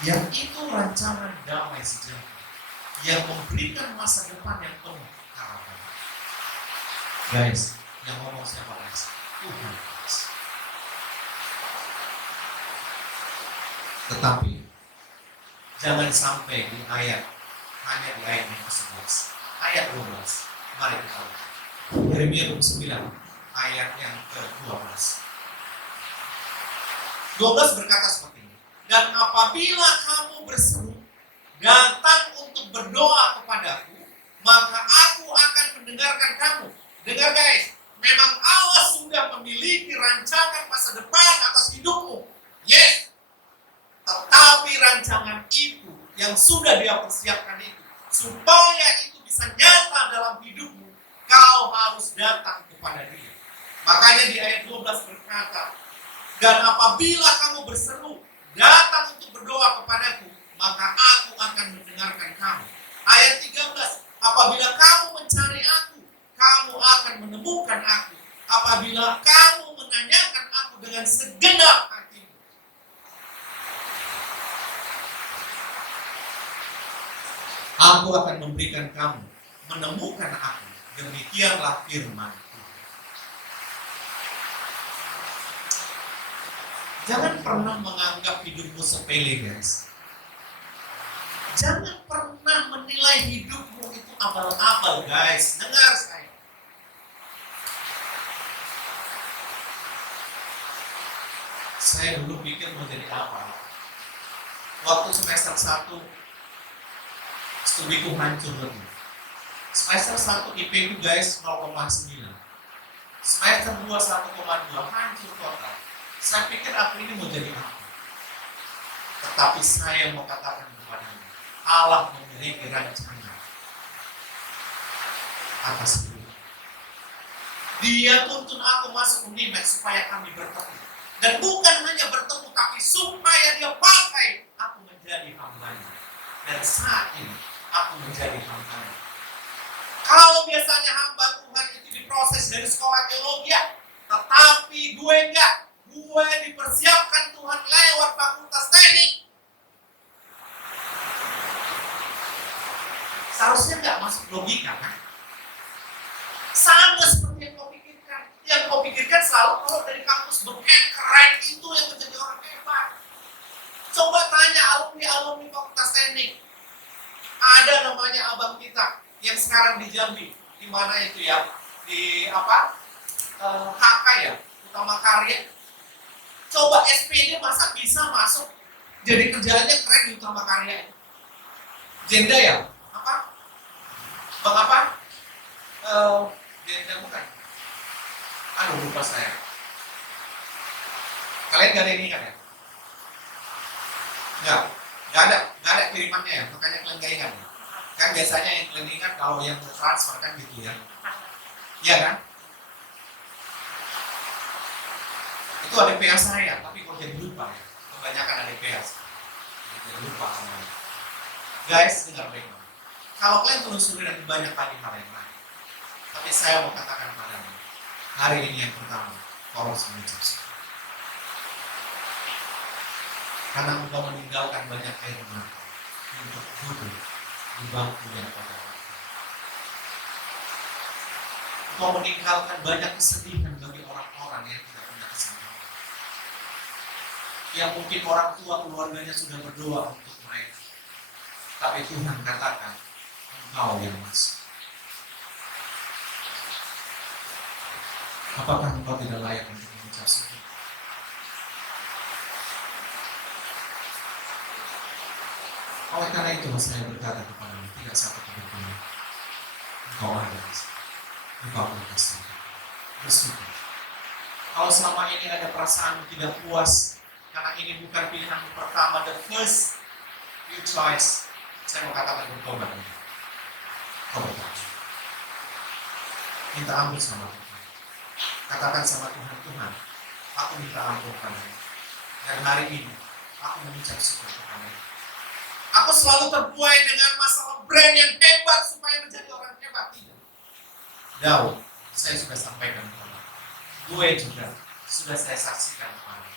yang itu rancangan damai sejahtera yang memberikan masa depan yang penuh harapan. Guys, yang ngomong siapa guys? Tuhan guys. Tetapi jangan sampai di ayat hanya di ayat yang ke-11, ayat 12. Mari kita lihat Yeremia 29 ayat yang ke-12. 12 berkata seperti ini. Dan apabila kamu berseru, datang untuk berdoa kepadaku, maka aku akan mendengarkan kamu. Dengar guys, memang Allah sudah memiliki rancangan masa depan atas hidupmu. Yes. Tetapi rancangan itu yang sudah Dia persiapkan itu, supaya itu bisa nyata dalam hidupmu, kau harus datang kepada Dia. Makanya di ayat 12 berkata, dan apabila kamu berseru, datang untuk berdoa kepadaku, maka aku akan mendengarkan kamu. Ayat 13, apabila kamu mencari aku, kamu akan menemukan aku. Apabila kamu menanyakan aku dengan segenap hatimu. Aku akan memberikan kamu, menemukan aku. Demikianlah firman. Jangan pernah menganggap hidupmu sepele guys. Jangan pernah menilai hidupmu itu abal-abal guys. Dengar saya. Saya dulu pikir mau jadi apa. Waktu semester 1 studiku hancur lagi. Semester 1 IP ku guys 0,9. Semester 2 1,2 hancur total. Saya pikir aku ini mau jadi apa? Tetapi saya mau katakan kepadamu, Allah memiliki rancangan atas hidup. Dia tuntun aku masuk Unimed supaya kami bertemu. Dan bukan hanya bertemu, tapi supaya Dia pakai aku menjadi hambanya. Dan saat ini aku menjadi hambanya. Kalau biasanya hamba Tuhan itu diproses dari sekolah teologi, tetapi gue enggak. Gue dipersiapkan Tuhan lewat fakultas teknik. Seharusnya nggak masuk logika kan? Sama seperti yang kau pikirkan. Yang kau pikirkan selalu kalau dari kampus beken keren itu yang menjadi orang hebat. Coba tanya alumni fakultas teknik. Ada namanya abang kita yang sekarang di Jambi. Di mana itu ya? Di apa? HK ya? Utama Karya. Coba SPD masa bisa masuk jadi kerjaannya keren di Utama Karya. Genda ya? Apa? Bang apa? Genda bukan? Aduh, lupa saya. Kalian gak ada ini kan ya? Nggak ada kirimannya ya, makanya kalian gak ingat ya? Kan biasanya yang kalian ingat kalau yang transfer kan gitu ya. Iya kan? Itu ada PA saya, tapi kok jadi lupa ya? Kebanyakan ada PA. Jadi lupa semuanya. Guys, dengar baik-baik. Kalau kalian telusuri nanti banyak lagi hal yang lain. Tapi saya mau katakan padamu, hari ini yang pertama, kau harus mengucap syukur. Karena engkau meninggalkan banyak air mata untuk duduk di bangku yang pada waktu. Engkau meninggalkan banyak kesedihan bagi orang-orang yang tidak punya kesempatan. Yang mungkin orang tua keluarganya sudah berdoa untuk mereka. Tapi Tuhan katakan, engkau yang masuk. Apakah engkau tidak layak untuk mengucap syukur? Oleh karena itu saya berkata kepadamu, tidak satu kebetulan. Engkau ada di sini. Engkau berkasih. Bersyukur. Kalau selama ini ada perasaan tidak puas, karena ini bukan pilihan pertama, the first you choice, saya mau katakan bertobat. Kau bertobat. Minta ampun sama Tuhan. Katakan sama Tuhan, Tuhan, aku minta ampun padamu. Dan hari ini, aku mengucap syukur kepadamu. Aku selalu terbuai dengan masalah brand yang hebat supaya menjadi orang hebat. Tidak. Daud, saya sudah sampaikan kepada gue juga sudah saya saksikan kepada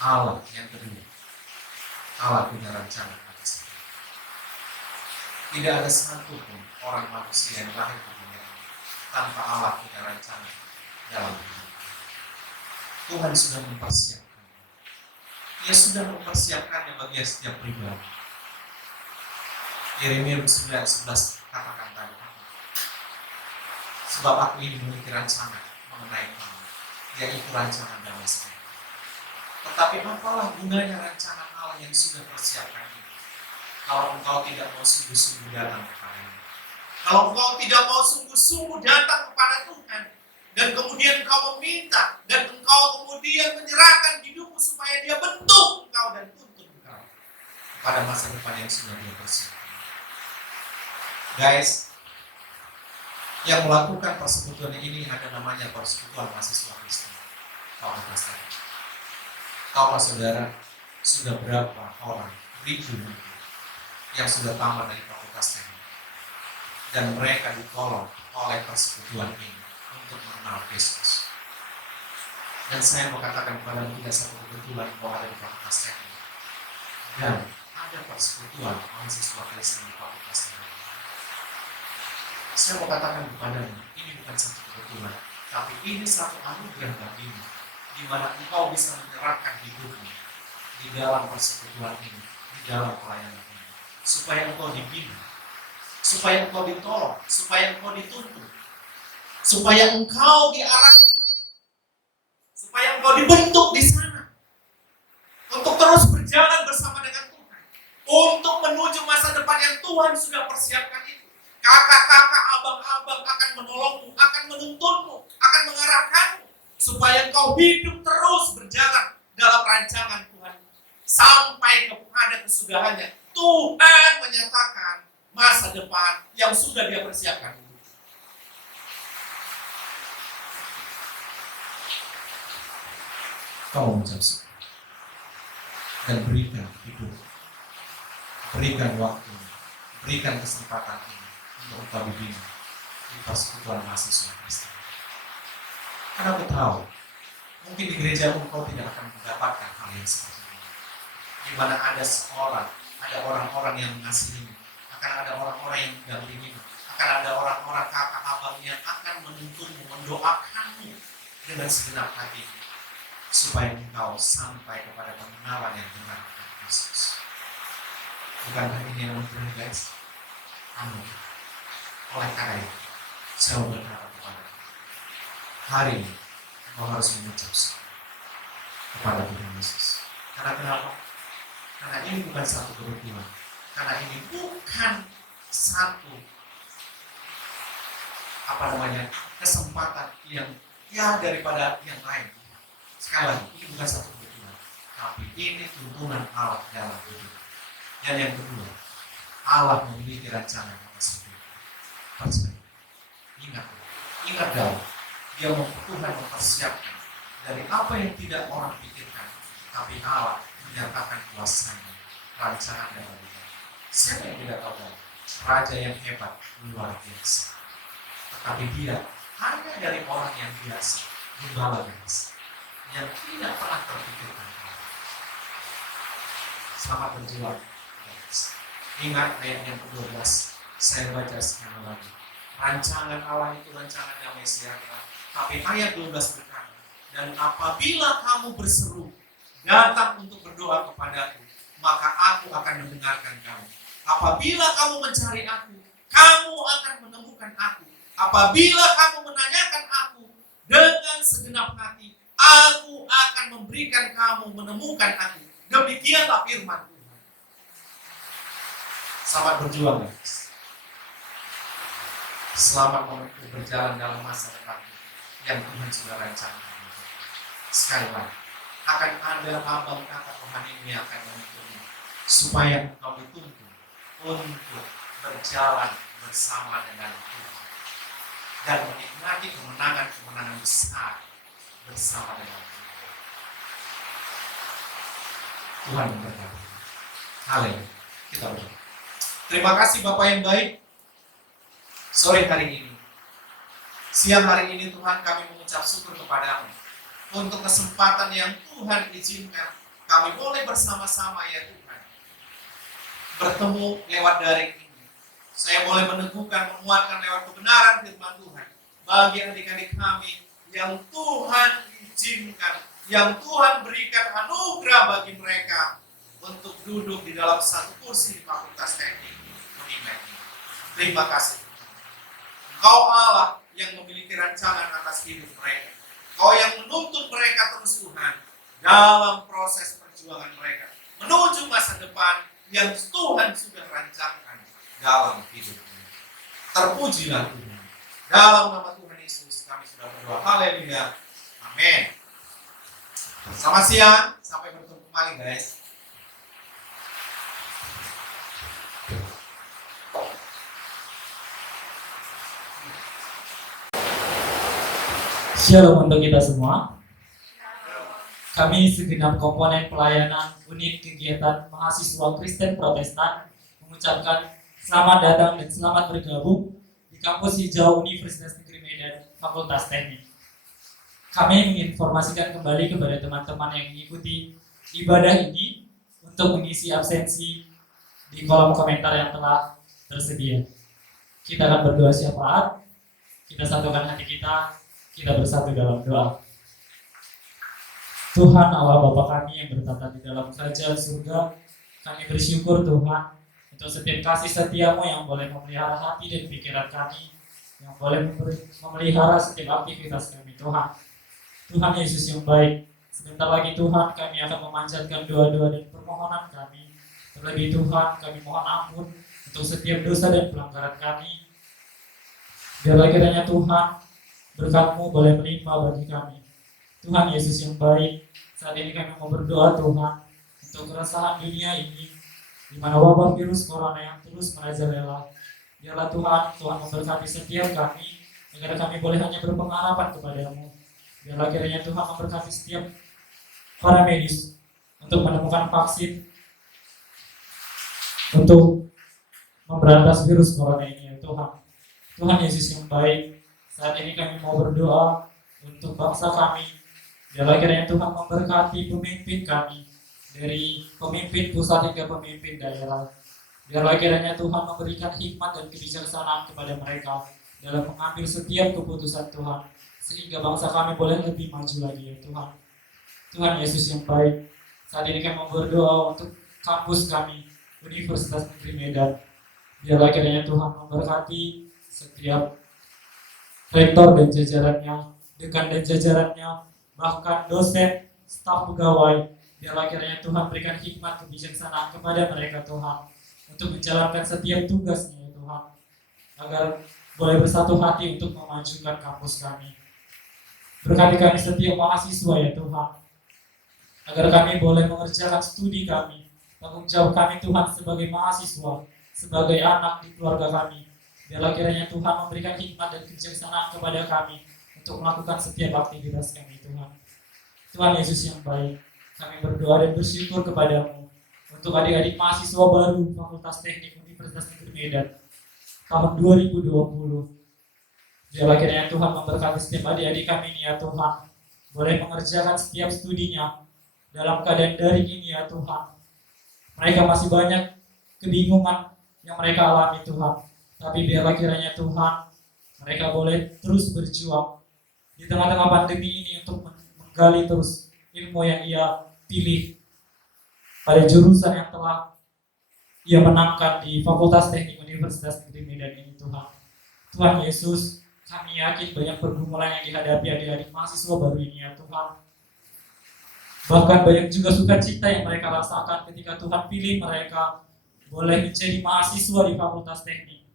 Allah yang kedua. Allah punya rencana atas kita. Tidak ada satu pun orang manusia yang lahir di dunia ini tanpa Allah punya rencana dalam hidup. Tuhan sudah mempersiapkan. Dia sudah mempersiapkannya bagi setiap pribadi. Yeremia 9:11 katakan tadi. Sebab aku ini memiliki rencana mengenai kamu, yaitu rencana damai sejahtera. Tetapi apalah gunanya rencana Allah yang sudah persiapkan ini, kalau engkau tidak mau sungguh-sungguh datang kepadanya. Kalau engkau tidak mau sungguh-sungguh datang kepada Tuhan, dan kemudian engkau meminta, dan engkau kemudian menyerahkan hidupmu supaya dia bentuk engkau dan tuntun engkau pada masa depan yang sudah dia persiapkan. Guys, yang melakukan persekutuan ini ada namanya persekutuan mahasiswa Kristen. Tahukah saudara, sudah berapa orang, ribu yang sudah tamat dari fakultas teknik, dan mereka ditolong oleh persekutuan ini untuk mengenal Kristus. Dan saya mau katakan kepada tidak satu kebetulan bahwa ada di fakultas teknik, dan ada persekutuan mahasiswa Kristen di fakultas teknik. Saya mau katakan kepadanya, ini bukan satu kebetulan, tapi ini satu anugerah bagimu, di mana engkau bisa menyerahkan hidupmu di dalam persekutuan ini, di dalam pelayanan ini, supaya engkau dibina, supaya engkau ditolong, supaya engkau dituntun, supaya engkau diarahkan, supaya engkau dibentuk di sana, untuk terus berjalan bersama dengan Tuhan, untuk menuju masa depan yang Tuhan sudah persiapkan itu. Kakak-kakak, abang-abang akan menolongmu, akan menuntunmu, akan mengarahkanmu, supaya engkau hidup terus berjalan dalam rancangan Tuhan sampai kepada kesudahannya. Tuhan menyatakan masa depan yang sudah dia persiapkan. Kau mengucap syukur dan berikan hidup, berikan waktu, berikan kesempatan ini untuk engkau dibina di persekutuan mahasiswa Kristen. Karena aku tahu, mungkin di gereja engkau tidak akan mendapatkan hal yang seperti ini. Di mana ada seorang, ada orang-orang yang mengasihimu, akan ada orang-orang yang mendampingimu, akan ada orang-orang kakak abang yang akan menuntunmu, mendoakanmu dengan segenap hati, supaya engkau sampai kepada pengenalan yang benar dengan Yesus. Bukankah ini yang benar, guys? Amin. Oleh karena itu, saya berkata kepada hari ini, kau harus mengucap syukur kepada Tuhan Yesus. Karena kenapa? Karena ini bukan satu kebetulan. Karena ini bukan satu kesempatan yang daripada yang lain. Sekali lagi, ini bukan satu kebetulan, tapi ini tuntunan Allah dalam hidup. Dan yang kedua, Allah memiliki rancangan atas hidup. Percaya, ingat dalam Dia Tuhan mempersiapkan dari apa yang tidak orang pikirkan, tapi Allah menyatakan kuasanya, rancangan dalam hidup. Siapa yang tidak tahu dalam? Raja yang hebat, luar biasa. Tetapi dia hanya dari orang yang biasa, gembala biasa, yang tidak pernah terpikirkan. Selamat berjuang, guys. Ingat ayat yang ke-12, saya baca sekali lagi. Rancangan Allah itu rancangan damai sejahtera. Tapi ayat 12 berkata, dan apabila kamu berseru, datang untuk berdoa kepadaku, maka aku akan mendengarkan kamu. Apabila kamu mencari aku, kamu akan menemukan aku. Apabila kamu menanyakan aku dengan segenap hati, aku akan memberikan kamu menemukan aku. Demikianlah firman Tuhan. Selamat berjuang, guys. Selamat menempuh berjalan dalam masa depan yang Tuhan sudah rancangkan. Sekali lagi, akan ada abang kakak Tuhan ini akan menuntutmu supaya engkau dituntun untuk berjalan bersama dengan Tuhan dan menikmati kemenangan-kemenangan besar bersama dengan Tuhan. Tuhan memberkati. Haleluya. Kita berdoa. Terima kasih Bapak yang baik. Sore hari ini, siang hari ini Tuhan, kami mengucap syukur kepadamu untuk kesempatan yang Tuhan izinkan kami boleh bersama-sama ya Tuhan bertemu lewat daring ini. Saya boleh meneguhkan, menguatkan lewat kebenaran firman Tuhan bagi adik-adik kami yang Tuhan izinkan, yang Tuhan berikan anugerah bagi mereka untuk duduk di dalam satu kursi di Fakultas Teknik Unimed. Terima kasih. Engkau Allah yang memiliki rancangan atas hidup mereka. Engkau yang menuntun mereka terus Tuhan dalam proses perjuangan mereka menuju masa depan yang Tuhan sudah rancangkan dalam hidup mereka. Terpujilah Tuhan. Dalam nama Tuhan Yesus kami sudah berdoa. Haleluya. Amin. Selamat siang. Sampai bertemu kembali guys. Shalom untuk kita semua. Kami segenap komponen pelayanan unit kegiatan mahasiswa Kristen Protestan mengucapkan selamat datang dan selamat bergabung di kampus hijau Universitas Negeri Medan Fakultas Teknik. Kami menginformasikan kembali kepada teman-teman yang mengikuti ibadah ini untuk mengisi absensi di kolom komentar yang telah tersedia. Kita akan berdoa syafaat, kita satukan hati kita bersatu dalam doa. Tuhan Allah Bapa kami yang bertata di dalam kerajaan surga, kami bersyukur Tuhan untuk setiap kasih setiamu yang boleh memelihara hati dan pikiran kami, yang boleh memelihara setiap aktivitas kami Tuhan. Tuhan Yesus yang baik, sebentar lagi Tuhan kami akan memanjatkan doa-doa dan permohonan kami. Terlebih Tuhan kami mohon ampun untuk setiap dosa dan pelanggaran kami. Biarlah kiranya Tuhan berkat-Mu boleh melimpah bagi kami. Tuhan Yesus yang baik, saat ini kami mau berdoa Tuhan untuk keresahan dunia ini, di mana wabah virus corona yang terus merajalela. Biarlah Tuhan memberkati setiap kami, agar kami boleh hanya berpengharapan kepada-Mu. Biarlah kiranya Tuhan memberkati setiap para medis untuk menemukan vaksin untuk memberantas virus corona ini ya Tuhan. Tuhan Yesus yang baik, saat ini kami mau berdoa untuk bangsa kami. Biarlah kiranya Tuhan memberkati pemimpin kami, dari pemimpin pusat hingga pemimpin daerah. Biarlah kiranya Tuhan memberikan hikmat dan kebijaksanaan kepada mereka dalam mengambil setiap keputusan Tuhan, sehingga bangsa kami boleh lebih maju lagi ya Tuhan. Tuhan Yesus yang baik, saat ini kami mau berdoa untuk kampus kami, Universitas Negeri Medan. Biarlah kiranya Tuhan memberkati setiap rektor dan jajarannya, dekan dan jajarannya, bahkan dosen, staf pegawai. Biarlah kiranya Tuhan berikan hikmat kebijaksanaan kepada mereka Tuhan, untuk menjalankan setiap tugasnya ya Tuhan, agar boleh bersatu hati untuk memajukan kampus kami. Berkati kami setiap mahasiswa ya Tuhan, agar kami boleh mengerjakan studi kami, tanggung jawab kami Tuhan sebagai mahasiswa, sebagai anak di keluarga kami. Biarlah kiranya Tuhan memberikan hikmat dan kebijaksanaan kepada kami untuk melakukan setiap aktivitas kami Tuhan. Tuhan Yesus yang baik, kami berdoa dan bersyukur kepadamu untuk adik-adik mahasiswa baru Fakultas Teknik Universitas Negeri Medan tahun 2020. Biarlah kiranya Tuhan memberkati setiap adik-adik kami ini ya Tuhan, boleh mengerjakan setiap studinya dalam keadaan daring ini ya Tuhan. Mereka masih banyak kebingungan yang mereka alami Tuhan, tapi biarlah kiranya Tuhan mereka boleh terus berjuang di tengah-tengah pandemi ini untuk menggali terus ilmu yang ia pilih pada jurusan yang telah ia menangkan di Fakultas Teknik Universitas Negeri Medan ini Tuhan. Tuhan Yesus, kami yakin banyak pergumulan yang dihadapi adik-adik mahasiswa baru ini ya Tuhan. Bahkan banyak juga sukacita yang mereka rasakan ketika Tuhan pilih mereka boleh menjadi mahasiswa di Fakultas Teknik.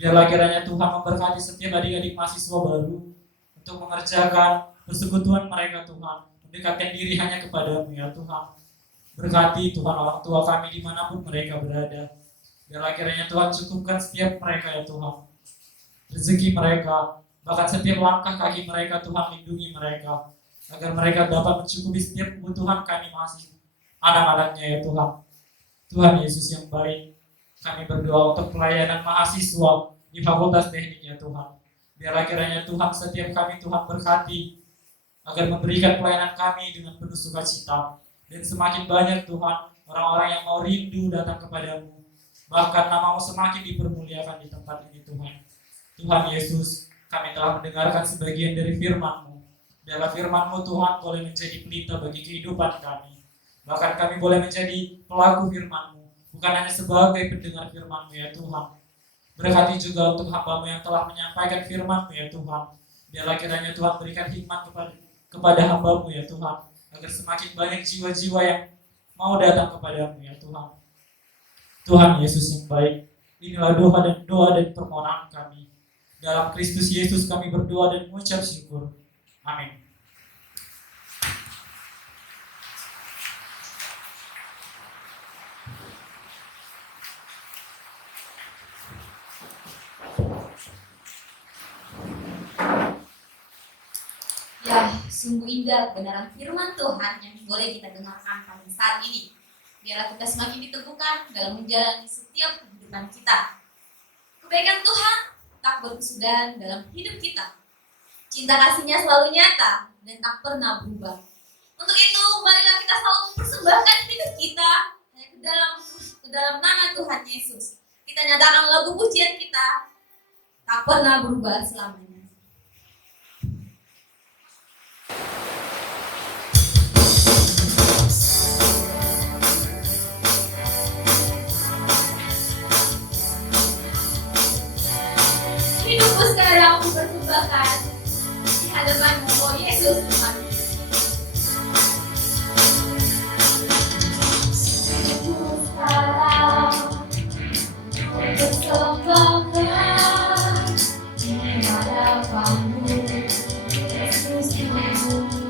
Biarlah kiranya Tuhan memberkati setiap adik-adik mahasiswa baru untuk mengerjakan persekutuan mereka Tuhan, mendekatkan diri hanya kepadamu ya Tuhan. Berkati Tuhan orang tua kami dimanapun mereka berada. Biarlah kiranya Tuhan cukupkan setiap mereka ya Tuhan, rezeki mereka, bahkan setiap langkah kaki mereka Tuhan lindungi mereka, agar mereka dapat mencukupi setiap kebutuhan kami masih anak-anaknya ya Tuhan. Tuhan Yesus yang baik, kami berdoa untuk pelayanan mahasiswa di Fakultas Teknik ya Tuhan. Biarlah kiranya Tuhan setiap kami Tuhan berkati, agar memberikan pelayanan kami dengan penuh sukacita, dan semakin banyak Tuhan orang-orang yang mau rindu datang kepadamu, bahkan namamu semakin dipermuliakan di tempat ini Tuhan. Tuhan Yesus, kami telah mendengarkan sebagian dari firman-Mu. Biarlah firman-Mu Tuhan boleh menjadi pelita bagi kehidupan kami. Bahkan kami boleh menjadi pelaku firman-Mu, bukan hanya sebagai pendengar firman-Mu ya Tuhan. Berkati juga untuk hamba-Mu yang telah menyampaikan firman-Mu ya Tuhan. Biarlah kiranya Tuhan berikan hikmat kepada hamba-Mu ya Tuhan, agar semakin banyak jiwa-jiwa yang mau datang kepadamu ya Tuhan. Tuhan Yesus yang baik, inilah doa dan permohonan kami. Dalam Kristus Yesus kami berdoa dan mengucap syukur. Amin. Ya, sungguh indah kebenaran firman Tuhan yang boleh kita dengarkan pada saat ini. Biarlah kita semakin diteguhkan dalam menjalani setiap kehidupan kita. Kebaikan Tuhan tak berkesudahan dalam hidup kita. Cinta kasih-Nya selalu nyata dan tak pernah berubah. Untuk itu, marilah kita selalu mempersembahkan hidup kita ke dalam nama Tuhan Yesus. Kita nyatakan lagu pujian kita tak pernah berubah selamanya. Hidupku sekarang kupersembahkan di hadapan-Mu, oh Yesus Tuhan. Hidupku sekarang kupersembahkan di hadapan-Mu, Yesus Tuhan.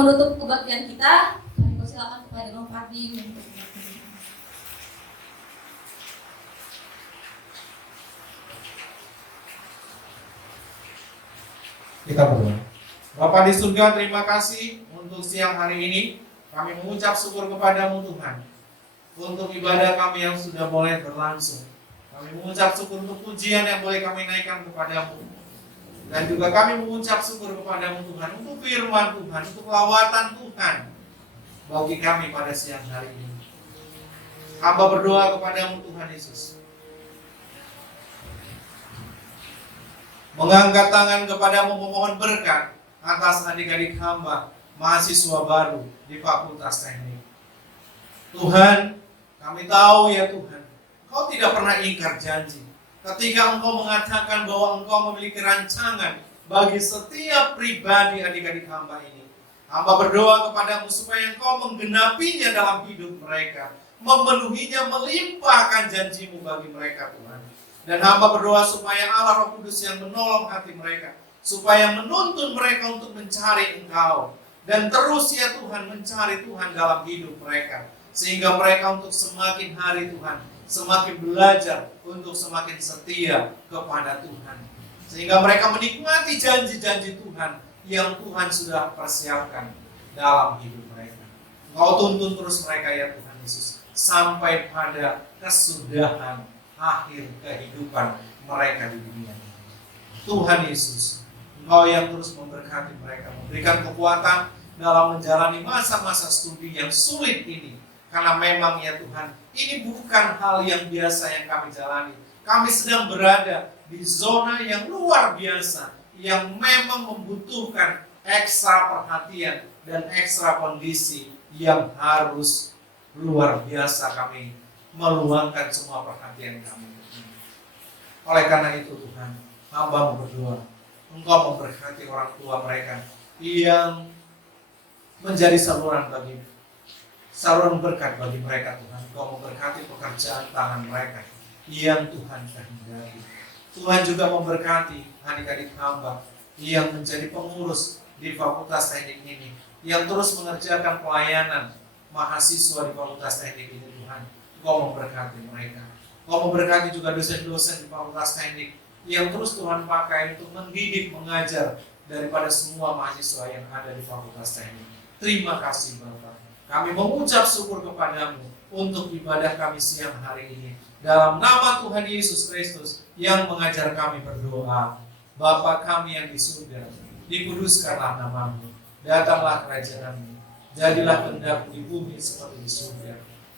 menutup kebaktian kita, kami persilakan kepada Bang Fadli untuk kebaktian. Kita berdoa. Bapa di surga, terima kasih untuk siang hari ini. Kami mengucap syukur kepadamu Tuhan untuk ibadah kami yang sudah boleh berlangsung. Kami mengucap syukur untuk pujian yang boleh kami naikkan kepadamu. Dan juga kami mengucap syukur kepadamu Tuhan untuk firman Tuhan, untuk lawatan Tuhan bagi kami pada siang hari ini. Hamba berdoa kepadamu Tuhan Yesus, mengangkat tangan kepadamu memohon berkat atas adik-adik hamba mahasiswa baru di Fakultas Teknik. Tuhan, kami tahu ya Tuhan, Engkau tidak pernah ingkar janji. Ketika Engkau mengatakan bahwa Engkau memiliki rancangan bagi setiap pribadi adik-adik hamba ini, hamba berdoa kepadamu supaya Engkau menggenapinya dalam hidup mereka, memenuhinya, melimpahkan janjimu bagi mereka Tuhan. Dan hamba berdoa supaya Allah Roh Kudus yang menolong hati mereka, supaya menuntun mereka untuk mencari Engkau, dan terus ya Tuhan mencari Tuhan dalam hidup mereka, sehingga mereka untuk semakin hari Tuhan semakin belajar untuk semakin setia kepada Tuhan, sehingga mereka menikmati janji-janji Tuhan yang Tuhan sudah persiapkan dalam hidup mereka. Engkau tuntun terus mereka ya Tuhan Yesus sampai pada kesudahan akhir kehidupan mereka di dunia ini. Tuhan Yesus, Engkau yang terus memberkati mereka, memberikan kekuatan dalam menjalani masa-masa studi yang sulit ini. Karena memang ya Tuhan, ini bukan hal yang biasa yang kami jalani. Kami sedang berada di zona yang luar biasa, yang memang membutuhkan ekstra perhatian dan ekstra kondisi yang harus luar biasa kami meluangkan semua perhatian kami. Oleh karena itu Tuhan, hamba berdoa, Engkau memberkati orang tua mereka yang menjadi saluran berkat bagi mereka Tuhan. Engkau memberkati pekerjaan tangan mereka yang Tuhan kehendaki. Tuhan juga memberkati adik-adik hamba yang menjadi pengurus di Fakultas Teknik ini, yang terus mengerjakan pelayanan mahasiswa di Fakultas Teknik ini Tuhan. Engkau memberkati mereka. Engkau memberkati juga dosen-dosen di Fakultas Teknik yang terus Tuhan pakai untuk mendidik, mengajar daripada semua mahasiswa yang ada di Fakultas Teknik. Terima kasih Bapak. Kami mengucap syukur kepadamu untuk ibadah kami siang hari ini. Dalam nama Tuhan Yesus Kristus yang mengajar kami berdoa. Bapa kami yang di surga, dikuduskanlah namamu. Datanglah kerajaan-Mu. Jadilah kehendak-Mu di bumi seperti di surga.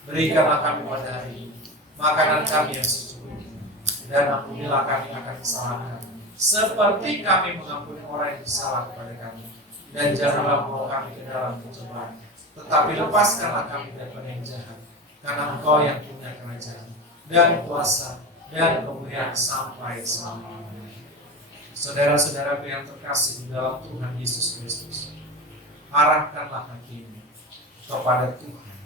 Berikanlah kami pada hari ini makanan kami yang secukupnya. Dan ampunilah kami akan kesalahan kami, seperti kami mengampuni orang yang bersalah kepada kami. Dan janganlah membawa kami ke dalam pencobaan, tetapi lepaskanlah kami daripada yang jahat, karena Engkau yang punya kerajaan dan kuasa dan kemuliaan sampai selama-lamanya. Saudara-saudaraku yang terkasih di dalam Tuhan Yesus Kristus, arahkanlah hatimu kepada Tuhan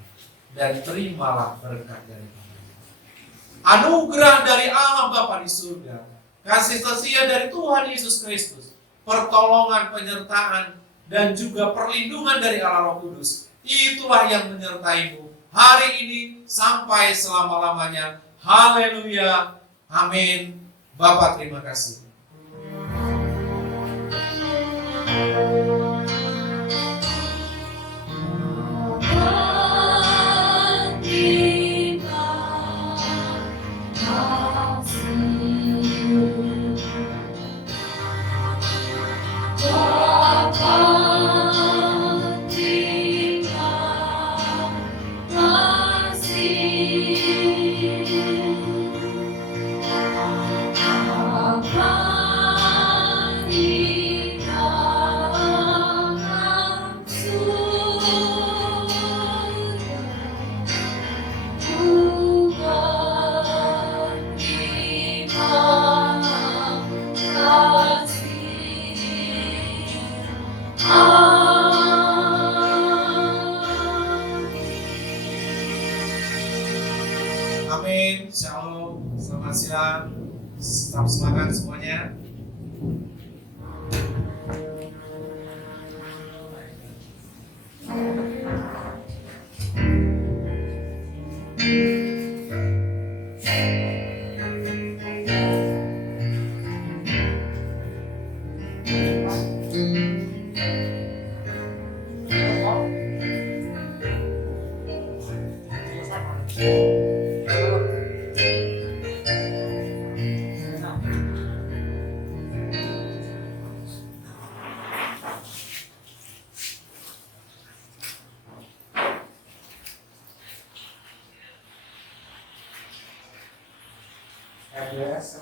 dan terimalah berkat dari Tuhan. Anugerah dari Allah Bapa di surga, kasih setia dari Tuhan Yesus Kristus, pertolongan, penyertaan, dan juga perlindungan dari Allah Roh Kudus, itulah yang menyertaimu hari ini sampai selama-lamanya. Haleluya. Amin. Bapak terima kasih. Amin. Shalom. Selamat siang. Tetap semangat semuanya. ya.